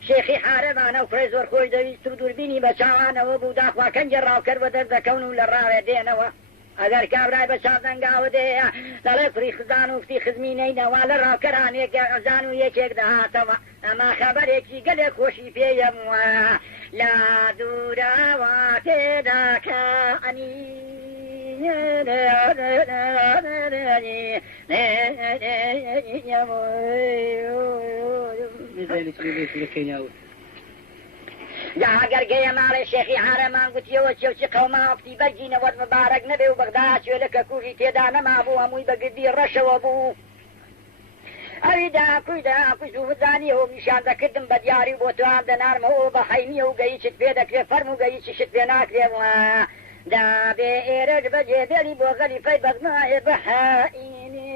شێخی حارەبانە و کوڕی زۆر خۆش دەویست و دووربینی بە چاوانەوە بوو داخوا کەنجە ڕاوکەر بە دەردەکەون و لە ڕاوێ دێنەوە ئەگەر کابرای بە چاودەنگاوە دەیە دەڵێ کوڕی خزان و فتی خزمینەینەوە لە ڕاوکەرانێک ئەزان و یەکێک دەهاتەوە ئەما خەبەرێکی گەلێک خۆشی پێیەم لا دوورەوە تێداکەنی جاگەرگەیە ماڵی شێخی حارەمان گوتیەوە چێوچی قەوماوەتی بەرگینەوەت مبارەک نەبێ و بەغدا چێلەکە کوژی تێدا نەمابوو هەمووی بەگردی ڕەشەوە بوو ئەویدا کوش و بزانیەوە نیشان دەکردم بە دیاری بۆ توان دەنارمەوە بە حینیە و گەیچت پێ دەکرێت فەرم و گەیچیشت پێ ناکرێەوە دابێ ئێرەش بەجێ دێری بۆ غەلیفەی بەغنایە بە حینی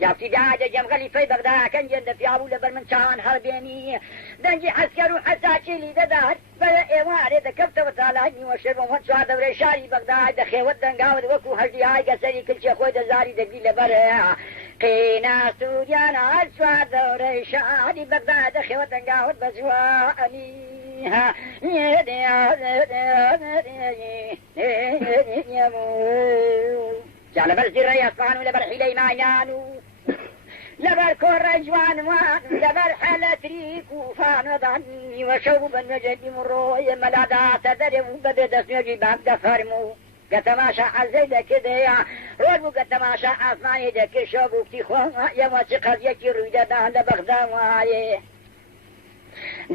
جاوتی داجە جەم غەلیفەی بەغداکەن جێن دەپیاو لەبەر من چاوان هەڵبێنی دەنگی حەسکەر و حەساچیلی دەدات بە ئێوارێ دەکەوتەوە تالای نیوە شەرمەوە چوار دەورەی شاری بەغداد دەخێوەت دەنگاوت وەکو هەردی های گەسەری کلچە خۆی دەزاری دەگری لەبەر قینا سوودیانە چوار دەورەی شاری بەغداد دەخێوەت دەنگاوت بە جوانی جا لەبەر زیڕەی ئەسمان و لەبەر حیلەی ماینان و لەبەر کۆڕە جوانوان لەبەر حەلەتری کوفانەدانی وەشەو بە نوێژەی مڕۆیە مەلاداتە دەرێ و بەبێ دەستنوێژی بام دەفەرمو گەتەماشا عەزەی دەکردەیە ڕۆژ بوو گەتەماشا ئاسمانی دەکرد شەو بوو کتی خۆ ئێمە چ قەزیەکی ڕووی دەدان لە بەغدا وایێ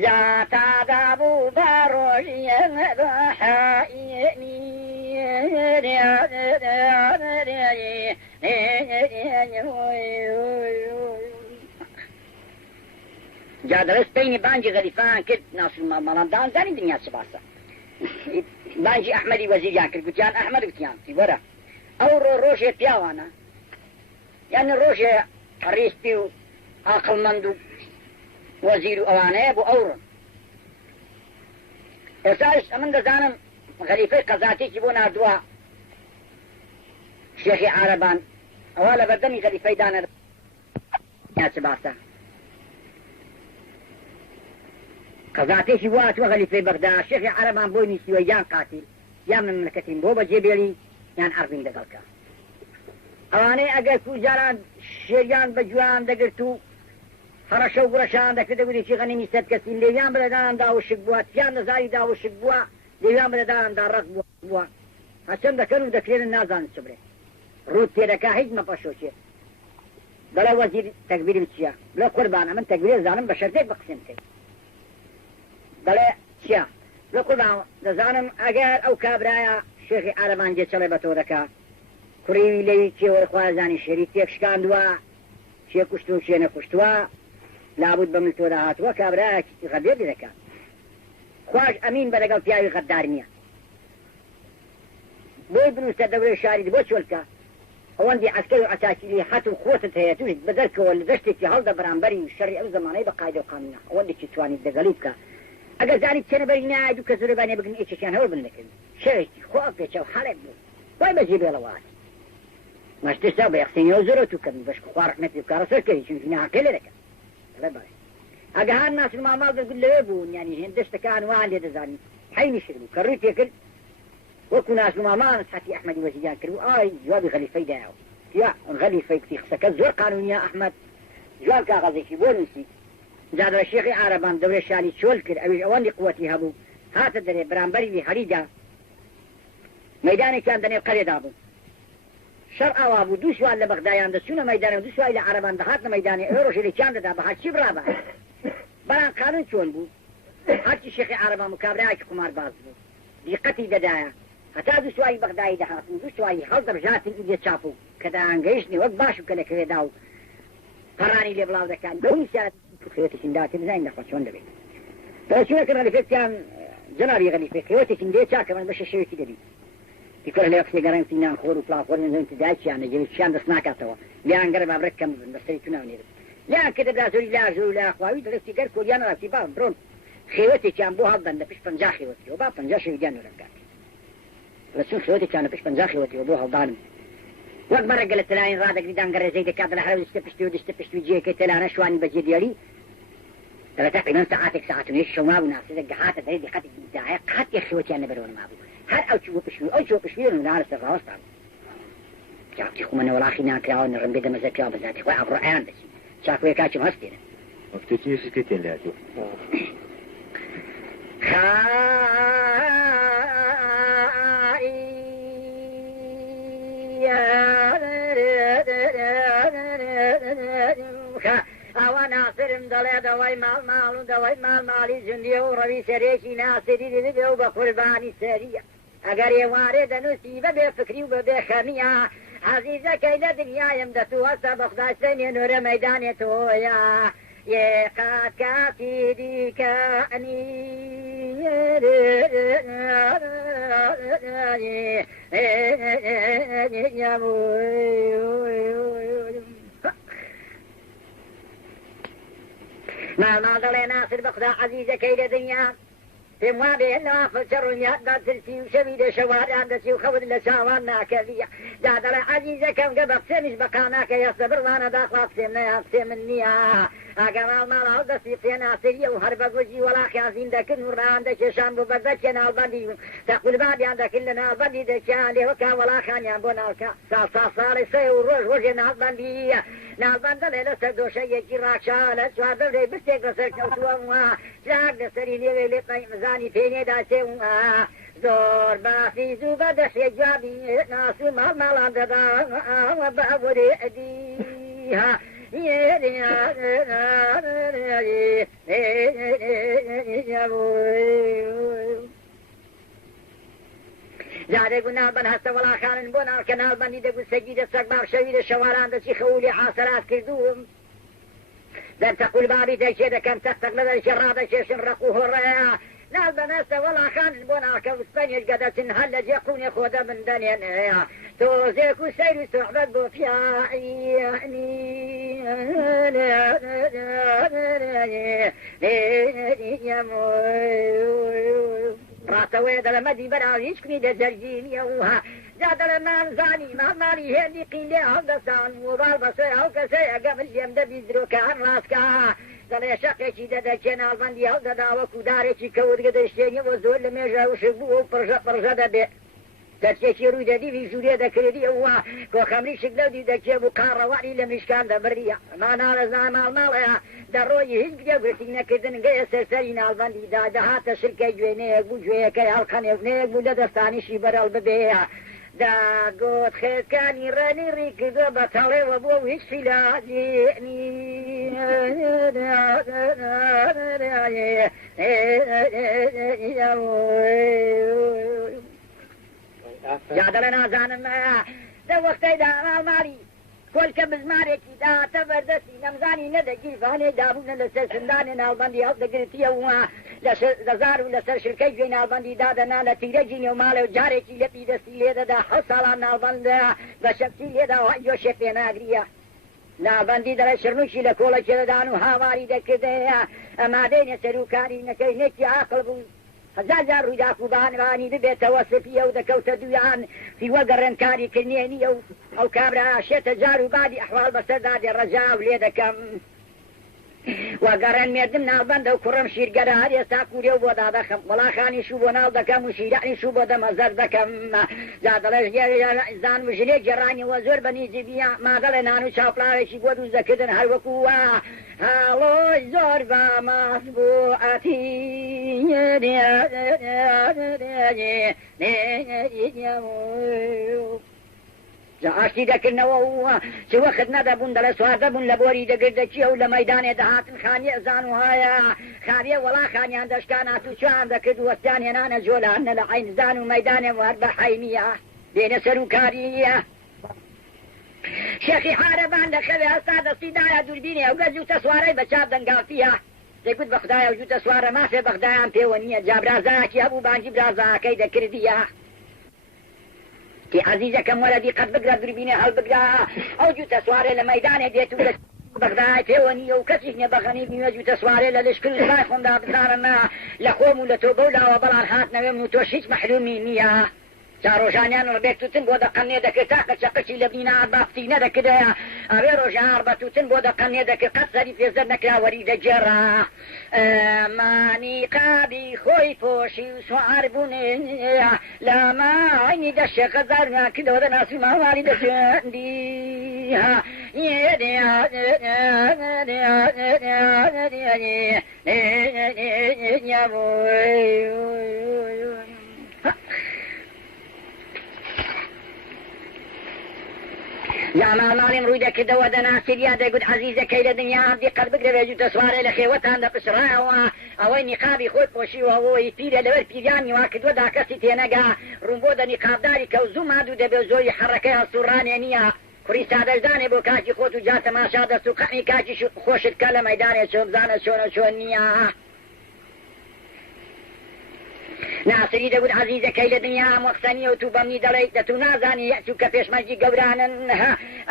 جا تادا بوو بە ڕۆژیە بە حەینی جا دەستینی بانجی غەلیفان کرد ناسوما مەڵاندان زانی دنیا چ باسە بانجی ئەحمەدی وەزیریان کرد گوتیان ئەحمەد گوتیان وەرە ئەو ڕۆژێ پیاوانە یعنی ڕۆژێ ڕیستی و عاقڵمەند و وەزیر و ئەوانەیە بۆ ئەوڕن ئێستاش ئەمن دەزانم غەلیفەی قەزاتێکی بۆ نردووە شێخی عارەبان ئەوە لە بەردەمی غەلیفەی دانە چ باسە قەزاتێکی واتوە غەلیفەی بەغدا شێخی عەرەبان بۆی نووسیوە یان قاتیل یان مملەکەتین بۆ بەجێبێڵی یان عەربین دەگەڵکە ئەوانەی ئەگەر کوجاران شێریان بە جوان دەگرت و هەڕەشە و گوڕەشان دەکرد دەگوتێکی غەنیمی سەد کەسی لێویان بەلەدانان داوشک بووە تیان نەزاری داوشک بووە لێویان بەلەداناندا ڕق بووە هەچەند دەکەن و دەکرێنن نازانن چ بڵێ ڕوود تێدەکا هیچ مەپەشۆچێ بەڵێ وەزیر تەکبیرم چییە بڵێ قوربانە من تەکبیرێ زانم بە شەرتێک بە قسەم کرد بەڵێ چییە بڵێ قوربان دەزانم ئەگەر ئەو کابرایە شێخی عارەبان جێچەڵێ بە تۆ دەکا کوڕی لەوی کێوەی خوازانی شەری تێک شکاندووە چێ کوشت و چێ نەکوشتووە لابد بە ملتۆ داهاتووە کابرایەکی غەدێر دەکات خوش ئەمین بە لەگەڵ پیاوی غەدار نییە بۆی بنووسە دەورەی شاری بۆ چۆلکە ئەوەندی عەسکەری و عەتاکیری هات و خۆتت هەیە توش بە دەرکەوە لە دەشتێکی هەڵدە بەرامبەری شەڕی ئەو زەمانەی بە قاعدە و قانونە ئەوەندێکی توانیت دەگەڵی بکە ئەگەر زانی چێنەبەری نایە دوو کە زۆرەبانێ بگن ئێچێکیان هەوڵ بنەکەن شەرێکی خۆ پێچە و حەڵێک بوو وای بەجێ بێڵەوات ماشتێستا بە یەخسێنیەوە زۆرە تووکەن بەش خوارق نەپی و کارە سەرکەری چونکی ناقێ لێ دەکەن ئەگەهان ناسن ماماڵ دەگوت لەوێ بوون یانی هێن دەشتەکان وان لێ دەزانی حینی شر بوو کە ڕووی پێکرد وەکو ناسن مامان حەتی ئەحمەدی وەزیریان کرد و ئای جوابی غەلیفەی دایەوە یا غەلیفەی کتی قسەکە زۆر قانونیە ئەحمەد جواب کاغەزێکی بۆ نووسی جا دەڵێ شێخی عارەبان دەورێ شانی چۆل کرد ئەویش ئەوەندی قووەتی هەبوو هاتە دەرێ بەرامبەری هەریدا مەیدانێکیان دەنێ قەرێدا بوو شەڕ ئاوا بوو دوو سوال لە بەغدایان دەچوونە مەیدانە دوو سوای لە عەرەبان دەهاتنە مەیدانی ئەوێ ڕۆژێ لێکیان دەدا بە هەرچی بڕابە بەڵام قانون چۆن بوو هەرچی شێخی عارەبان مکابرایەکی قومارباز بوو دیقەتی دەدایە هەتا دوو سوای بەغدایی دەهاتن دوو سوای هەڵدەبژاتن ئیدێ چاپ و کە دەیانگەیشتنی وەک باش و کە لەکەوێدا و پەڕانی لێ بڵاو دەکات بەوی سات خێوەتێکین داکرد نزانین دەخوا چۆن دەبێت دەچوونەکە غەلیفەیەکیان جەنابی غەلیفەی خێوەتێکین دێ چاکەمان بەشە شێوێکی دەبیت دیکۆر لێ قسێ گەڕێنتی نان خۆر و پڵاخۆر نزانتی دایکیان نەگەوێتیان دەست ناکاتەوە لیان گەرە بابرەت کەم بن بەسەری تو ناونێرت لیان کە دەبرا زۆری لا زۆر و لا خواوی دەڵێستی گەر کۆریان ڕاستی با بڕۆن خێوەتێکیان بۆ هەڵدەن لە پشت 50 خێوەتیەوە با 50 شەویدیان نورەکات لە چون خێوەتێکیان لە پشت 50 خێوەتیەوە بۆ هەڵدانم وەک بەڕێگە لە تەلانین ڕادەگری دانگەڕێزەی دەکات لە هەرە دەستە پشتی و دەستە پشتی و جێکەی تەلانە شوانی بەجێ دیاری دەڵێ تقریبا ساعاتێک ساعت و نصف شەو مابوو ناسزە گەهاتە دەرێ دیقەتی داهەیە قاتی خێوەتیان لەبەرەوە مابوو هەر ئەو چوو پشوی ئەو چوو پشوی ڕوودا لەسەر ڕاوەستان جاوتی خۆمە نەوەڵاخی ناکراوە نەڕم بێ دەمەزە پیا بەزاتی خۆی ئەبڕۆیان دەچین چاکوێ کاچم هەستێنە وەختێکی شتێ تێن لاتوە ئەوە ناسرم دەڵێ دەوای ماڵ و دەوای ماڵی زندیە و ڕەوی سەرێکی ناسری دێ و بە قوربانی سەریە ئەگەر ێوارێ دەنووسی بەبێ فکری و بەبێ خەمیە عەزیزەکەی لە دنیایم دەتوەسە بە خودای سەنێ نورە مەیدانێتۆیە یێقات کاتی دیکەنی ماڵ دەڵێ ناسر بە خوددا عەزیزەکەی لە دنیا پێم وابێ نافەچە ڕوونیاتدا ترسی و شەوی دە شەواران دەچی و خەوت لە چاوان ناکەویە دا دەڵێ عەزیزەکەم گە بە قسێنیش بە قاناکە یاسە بڕوانە داخوا قسێم نەیا قسێ من نییە ئەگە ماڵ هەڵ دەستی قسێ ناسریە و هەر بە گوژی وەڵاخیان زین دەکرد و ڕان دەکێشان بۆ بەردەچێ ناڵبەندی تەقولبابیان دەکرد لە ناڵبەندی دەچیان لێوەکا وەڵاخانیان بۆ ناڵکە ساڵی سێ و ڕۆژێ ناڵبەندیە ناڵبەندە لێ لەسەر دۆشەیەکی ڕاکشا لە چواردە دەی بستێک لەسەر کەوتووە لاک لەسەری لێوێ لێ مزانی پێنێدا چێ زۆر باسی زوو بە دەشێ جوابی ناس و ماڵان دەدا بە وەرێ ئەدیها جارێک ناڵبەن هەستە وەڵاخانن بۆ ناڵکە ناڵبەندی دەگوت سەگیدە سەگ باخشەوی لە شەواران دەچی خەولی حاسەرات کردووم دەرتەقول بابی تێکێ دەکەم تەختەق لە دەرکی ڕادەکێشن ڕق و هۆڕەیە ناڵبەن هەستە وەڵاخانن بۆ ناڵکە وسپەنێش گەدەچن هەر لە جێ قوونێ خۆدە بندەنێنەیە تۆزێک و سەیر و سوحبەت بۆ پیانی ڕاستەوەیە دەلەمەدی بەراو هیچ کنی دەجەرگینیەوها جا دەڵێ مامزانی ماماری هێندی قیلێ هەڵدەستان وڵال بەسێ ئەو کەسەی ئەگە من لێم دەبی درۆکە هەر ڕاستکە دەڵێ شەقێکی دەدەکێ ناڵبەندی هەڵدەداوەکو دارێکی کەوتگە دەشتێنیەوە زۆر لە مێژە وشک بوو و پڕژە دەبێ دەچێکی ڕووی دەدیوی ژوورێ دەکردی ئەوە کۆخەمری شک لەودی دەکێ بوو قاڕەوانی لە میشکان دەبڕیە ماناڵە زانماڵ ماڵەیە دەڕۆی هیچ گرێگرتی نەکردن گەیە سەرسەری ناڵبەندیدا دەهاتە شرکەی گوێنەیەک بوو گوێیەکەی هەڵقەنێونەیەک بوو لە دەستانیشی بەرەڵ ببێە داگۆت خێزکانی ڕێنی ڕیکردە بە تەڵێوە بۆ هیچ فیلازیێنی جادەڵە نازانم دە وەختەیدا ئەماڵماری کۆلکە بزمارێکی داهاتە بەردەستی نەمزانی نەدەگیرفانێ دابوونە لەسەر سندانێ ناڵبەندی هەڵدەگرتیەوە دەزار و لەسەر شرکەی گوێی ناڵبەندی دادەنا لە تیرەجی نێوماڵێ و جارێکی لەپی دەستی لێدەدا حەوت ساڵان ناڵبەندە بە شەپچی لێدا یۆشێ پێناگریە ناڵبەندی دەڵێ شرنوشی لە کۆڵەکێ دەدان و هاواری دەکردەیە ئەمادەینە سەرروکاری نەکەی نێکی عاقڵ بوو هەزار جار ڕوویدا کوبانوانی ببێتەوە سپیە و دەکەوتە دویان فیوە گەڕێنکاری کردنیێنیە و ئەو کابرا شێتە جار و بادی ئەحواڵ بەسەردا دێ ڕەجاو لێ دەکەم وەگەڕێن مێردم ناڵبەندە و کوڕم شیرگەرە هەر ئێستا کوورێ و بۆ دادەخەم وەڵاخانیش و بۆ ناڵ دەکەم و شیرانیش و بۆ دەمەزەر دەکەم جا دەڵێش زان و ژلێ گێڕانیەوە زۆر بەنیزی بیا مادەڵێ نان و چاوپڵاوێکی بۆ دووز دەکردن هەروەکووە هاڵۆی زۆر باماس بوو ئەتی ئاشتی دەکردنەوە و چ وەخت نەدەبوون دەڵێ سوار دەبوون لە بۆری دەگردەکیە و لە مەیدانێ دەهاتن خانیە زان وهایە خاویە وەڵاخانیان دەشکان هاتوچیان دەکرد و وەستیان هێنانە جۆلانە لە عین زان و مەیدانێ وار بە حینیە بێنە سەرروکاریە شێخی حارەبان دەخەوێ هەستا دەستیدایە دووربینێ ئەو گەز و تەسوارەی بە چاپ دەنگاوتیە دەیگوت بە خدایە و جوتە سوارە مافێ بەخدایان پێوە نییە جا برازاکی هەبوو بانگی برازاکەی دەکردیە عزیزەکەم وەرەدی قەت بگرە دووربینێ هەڵبگرا ئەو جوتە سوارێ لە مەیدانێ دێت و بەغدای پێوە نییە و کەسیش نییە بەخەنی بینوە جوتە سوارێ لە لشکرد لای خۆمدا بزارمە لە خۆم و لە تۆ بەولاوە بەڵان هاتنەوێم و تۆش هیچ مەحلومی نییە جا ڕۆژانیان ڕبێتوتن بۆ دەقەنێ دەکرد تاقە چەقەچی لە بینە بافتی نەدەکردەیە ئەوێ ڕۆژان ڕبەتوتن بۆ دەقەنێ دەکرد قەت سەری پێزەر نەکراوەری دەجێڕا مانی قابی خۆی پۆشی و سوار بوونێ لە ماینی دەشێقە زارمان کردەوە دەناسی ماواری دەسێندی زاماڵیم ڕووی دەکردەوە دەناسیریا دەیگوت عەزیزەکەی لە دنیا هەردی قەت بگرێ جوتە سوارێ لە خێوەتان دەپشڕایەوە ئەوەی نیقابی خۆی پۆشیوە ئەوەی پیرە لەوەر پیریانی وا کردووەدا کەسی تێنەگا ڕوون بۆ دە نیقابداری کە و زوو مادوو دەبێت زۆری حەڕەکەی هەسوڕانێ نییە کوڕی سادەشدانێ بۆ کاکی خۆت و جا تەماشا دەست و قەنی کاکی خۆشت کە لە مەیدانێ چۆن بزانە چۆنە چۆن نییە ناسری دەگوت عەزیزەکەی لە دنیا وەختەنیە و تو بەمنی دەڵێیت دەتو نازانی یەچوو کە پێشمەرجی گەورانن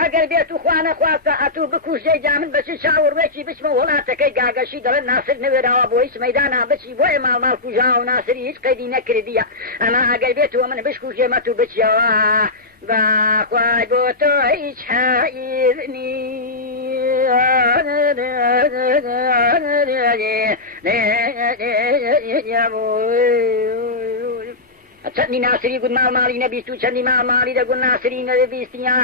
ئەگەر بێت و خوا نەخواستە ئەتوو بکوژێ جا من بەچی چاوەڕوێکی بچمە وڵاتەکەی گاگەشی دەڵێن ناسر نوێراوە بۆ هیچ مەیدانا بچی بۆیە ماڵماڵ کوژا و ناسری هیچ قەیدی نەکردیە ئەمە ئەگەر بێتەوە من بشکوژێمە تو بچیەوە باخوای بۆ تۆ هیچ حائیر چەندی ناسری گوت ماڵماڵی نەبیست و چەندی ماڵماڵی دەگوت ناسری نەبیستیە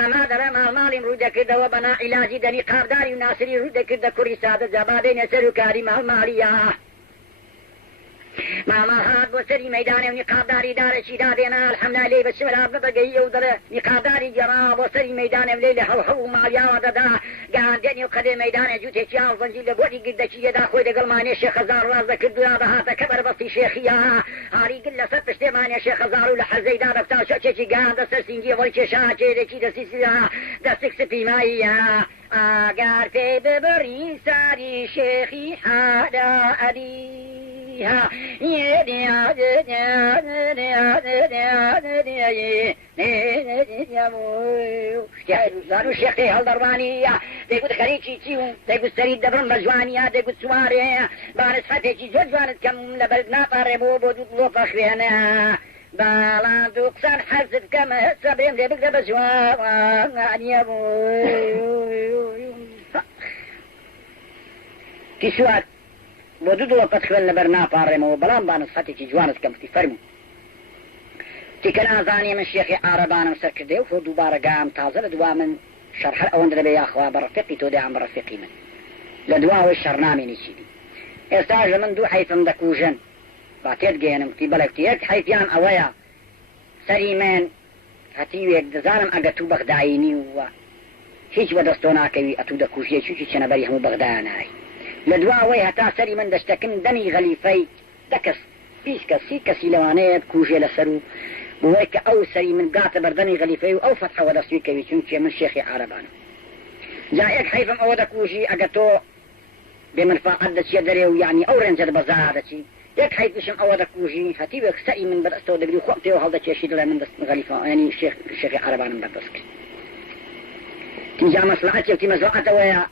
ئەما دەڵێ ماڵماڵیم ڕووی دەکردەوە بە نائیلاجی دەنی قابداری و ناسری ڕووی دەکردە کوڕی سادە جابادەینە سەرروکاری ماڵماڵیە ماما هات بۆ سەری مەیدانێ و نیقابداری دارێکی دادێنا الحەمنا لێ بە شمرا ببەگەی ئەو دەڵێ نیقابداری گەڕا بۆ سەری مەیدانێ لێ لە هەو و ماڵیاوە دەدا گاندێنی و قەدێ مەیدانێ جووتێکی ئاو زەنجیر لە بۆری گردەکیەدا خۆی دەگەڵمانێ شێخ هەزار ڕاز دەکردویا دەهاتە کە بەربەستی شێخیە هاری گل لەسەر پشتێمانێ شێخ هەزار و لە حەزەیدا دەفتا شەکێکی گاندە سەر سینگی وەڵی کێشا چێرێکی دەسیسیە دەستێک سپیماییە ئاگار پێ ببڕی ساری شێخی حادا ئەدیها زانو شێخی هەڵدەڕوانیە دەیگوت خەریکی چی و دەیگوت سەری دەبڕم بە جوانیە دەیگوت سوارێ بارسفەتێکی زۆر جوانت کەم لە بەرگ ناپارێبەوە بۆ دوو لۆ پەخوێنە باڵان دوو قسان حەزت کەمە سەبرێم لێ بگرە بە جوانیە تیسوات بۆ دوو دڵۆ پەت خوێن لەبەر ناپارڕێمەوە بەڵام بانسفەتێکی جوانت کەمتی فەرموو تیکە نازانێ من شێخی عارەبانم سەر کردێ و خۆ دووبارە گام تازە لە دوا من شەرحەر ئەوەندە دەبێ یاخوا بە ڕەفیقی تۆ دەیان بە ڕەفیقی من لە دواوەی شەڕنامێنی چیدی ئێستاش لە من دوو حەیفم دەکوژن با تێت گەێنم تی بەڵێکتی یەک حەیفیان ئەوەیە سەری من هەتیوێک دەزانم ئەگە تو بەغدایینی وە هیچ بەدەستۆ ناکەوی ئەتوو دەکوژیە چوکی چەنەبەری هەموو بەغدایانایی لە دواوەی هەتا سەری من دەشتەکەم دەمی غەلیفەی دەکەس 20 کەس 30 کەسی لەوانەیە کوژێ لەسەر و بۆی کە ئەو سەری من گاتە بەردەمی غەلیفەی و ئەو فەتحەوە دەستوی کەوی چونکە من شێخی عارەبانم جا یەک حەیفم ئەوە دەکوژی ئەگە تۆ بێمنفاعەت دەچیە دەرێ و یعنی ئەو ڕێنجەت بەزا دەچی یەک حەیفشم ئەوە دەکوژی هەتیوێک سەری من بەدەستەوە دەگری خۆم تێوە هەڵدەکێشی دەڵێ من دەست غەلیفە ینی شێخی عارەبانم بەدەست کرد تینجا مەسلحەتێکی مەزرعەتەوەیە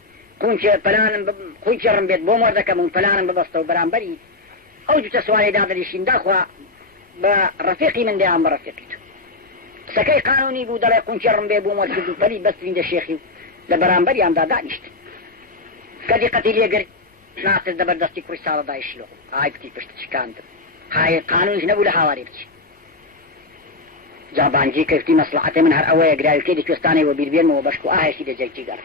قونچێ پەلانم قونچێڕم بێت بۆ مۆردەکەم و پەلانم ببەستەوە بەرامبەری ئەو جوتە سوارەیدا دەریشین داخوا بە ڕەفیقی من دەیان بە ڕەفیقی تو قسەکەی قانونی بوو دەڵێ قونچێڕم بێ بۆ مۆرد کرد و پەلی بەسترین دە شێخی و لە بەرامبەریاندا دانیشت کە دیقەتی لێگرت ناسر دەبەردەستی کوڕی ساڵە دایشلۆ ئای پتی پشت شکاندم های قانونش نەبوو لە هاواری بچی جا بانجی کەفتی مەسلحەتێ من هەر ئەوەیە گراویکەی دەکوێستانەوە بیربێنمەوە بەشک و ئاهێشی دەجێکی گەڕ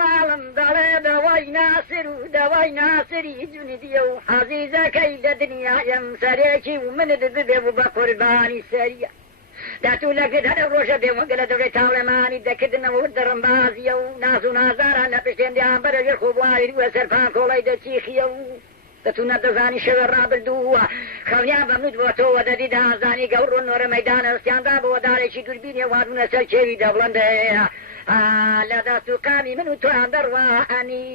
ماڵم دەڵێ دەوای ناسر و دەوای ناسری جوندیە و حەزیزەکەی لە دنیایم سەرێکی و منت ببێ و بە قوربانی سەریە داتو لەگرت هەرە ڕۆژە بێ وەگە لە دەوڕێ تاڵەمانی دەکردنەوە دەڕمبازیە و ناز و نازاران لە پشتێندیان بەرەگەر خۆبواری وە سەرپان کۆڵی دەچیخیە و دەتونە دەزانی شەوە ڕابردووە خەڵیان بەمنوت بۆ تۆوە دەدی دازانی گەوڕۆ نۆرە مەیدانە ڕستیاندا بۆ دارێکی دووربینێ وادونە سەر کێوی دەبڵندەیە لە دەست و قامی من و تۆیان دەڕوانی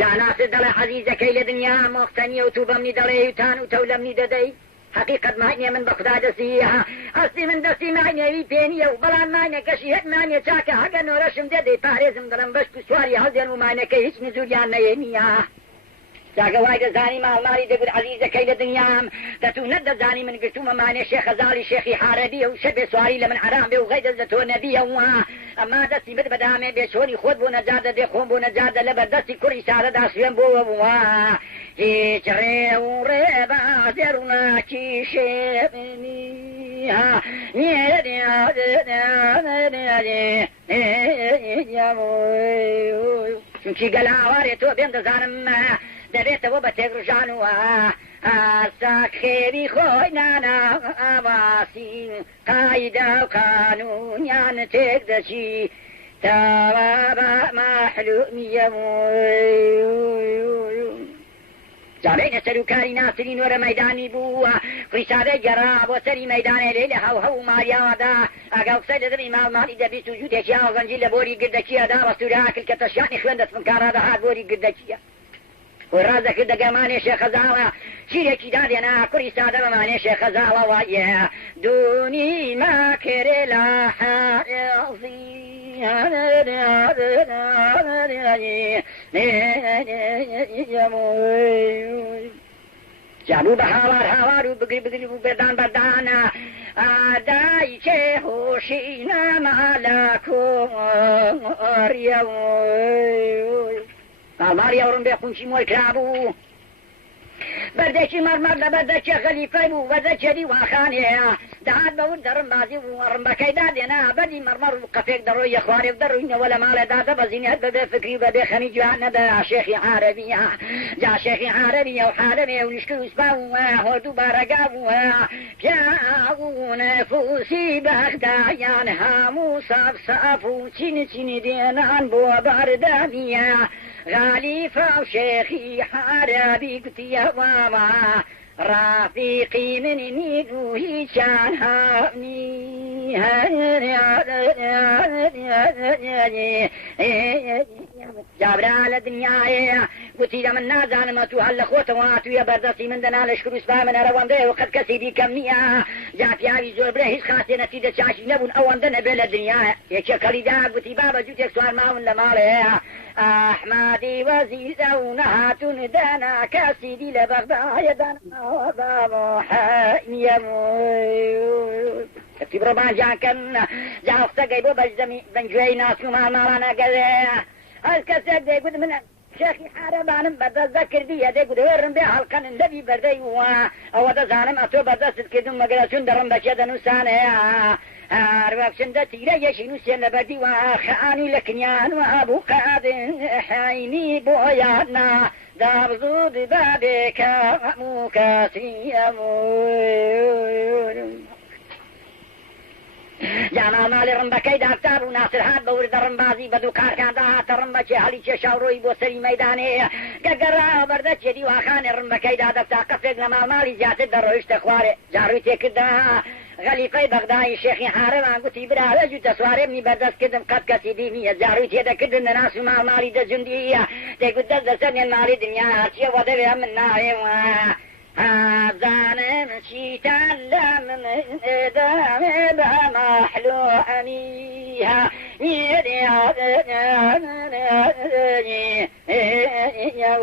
لا ناسر دەڵێ حەزیزەکەی لە دنیا مۆختەنیە و تو بەمنی دەڵێ وتان و تەو لەمنی دەدەی حقیقت معنیە من بەخدا دەستیها ئەستی من دەستی معنیەوی پێنیە و بەڵام معنەکەشی هەت معنیە چاکە هەگە نۆرەشم دەدەی پارێزم دەڵم بەشت و سواری هەڵدێن و معنەکەی هیچ نزوریان نەیەنیە جاگە وای دەزانی ماڵماڵی دەگوت عەزیزەکەی لە دنیام دەتوو نەدەزانی من گرتومە مانێ شێخ هەزاڵی شێخی حارەبیە و شەبێ سواری لە من حرام بێ و غەیدەز لە تۆ نەبیە وە ئەما دەستی بد بەدامێ بێچۆری خۆت بۆ نەجادە دێ خۆم بۆ نەجادە لەبەر دەستی کوڕی سارەدا سوێن بۆوە وە هیچ ڕێ و ڕێ بازێر و ناکی شێبنی چونکی گەلاوارێ تۆ بێم دەزانم دەبێتەوە بە تێگڕژانوە ئاسا خێری خۆی نانا ئاواسی قایدا و قانونیان تێک دەچی تاوا بە مەحلومیە جابینە سەرکاری ناسری نۆرە مەیدانی بووە خویسادەی گەڕا بۆ سەری مەیدانێ لێ لە هەو ماریاوادا ئاگا قسەی لە دڵی ماڵماڵی دەبیست و جووتێکی ئاوزەنجی لە بۆری گردەکیەدا ڕەستوراکرد کە تەشیانی خوێن دەستمکارا دەهات بۆری گردەکیە ڕازەکرد دەگەمانێ شێخەزاڵە شیرێکی دادێنا کوڕی سادە بەمانێ شێخەزاڵە وایە دوونی ماکرێ لە حەزی جابوو بە هاوار و بگری بگری بوو بێدان بەردانە ئادای چێ فروشينا مالكم قال ماريا ورم بيقونشي موي كرابو بردشي مرمر لبردشي خليفة بو بردشي ديوانخاني دعاد بود درم بازي ورم بكيدا دينا بدي مرمر وقفيك درو يخواري بدروين ولا مال دادا بزينيات بدا فكري بدا خني جوانا دا شيخي عربية جا شيخي عربية وحاربية ونشكو اسباو هودو بارقاو بياو نفوسي بغدايان هامو صاف صافو تين تين دينان بو باردانية غاليفة وشيخي حرابي قلت يا ماما رافقي من نيدوه كان هابني جابر على الدنيا قلت يا من نازان ما تهل خوتوات يا بردسي من دنا لشكر اسبا من روان ده وقد كسيدي كمية جات يا زور بره خاطر نتيجة شاشي نبون اوان دنا بلا الدنيا يشكري دا قلت بابا جوتك سؤال ما ولا ماله أحمدي وزيزونها تندانا كاسيدي لبغداد يدانا وبابا يموت كتب ربان جاكن جا أختا قيبو بجدمي بنجوي ناس وما مارانا قذي الكسر دي قد من شيخي حاربان بدأ ذكر دي يدي قد ورن بي حلقان النبي بردي او دا زانم اتو بدأ سدكدن مقرسون درم بشيدا نساني أرواب سندة تيرا يشينو سينا بدي وخاني لكنيان وابو قادن حيني بويانا دابزو ببابك موكاسي أمور جانا مالي رمبكي دافتار وناصر هاد بورد رمبازي بدو كاركان داهات رمبكي حليش شاوروي بوسري ميداني قرقرا بردت يدي واخاني رمبكي دافتار قفق لما مالي جاتد درويش تخواري جاروي تكدا غليفه بغداد شيخي حارم عن قلت برا وجو تسواري مني بردست كدم قد كسيدي مية جاروي تيدا كدن ناس مالي دا جندية تيقود دستن مالي دنيا هاتشي ودبها من ناري هذا نمشي تعلم من دام بمحلو أنيها يا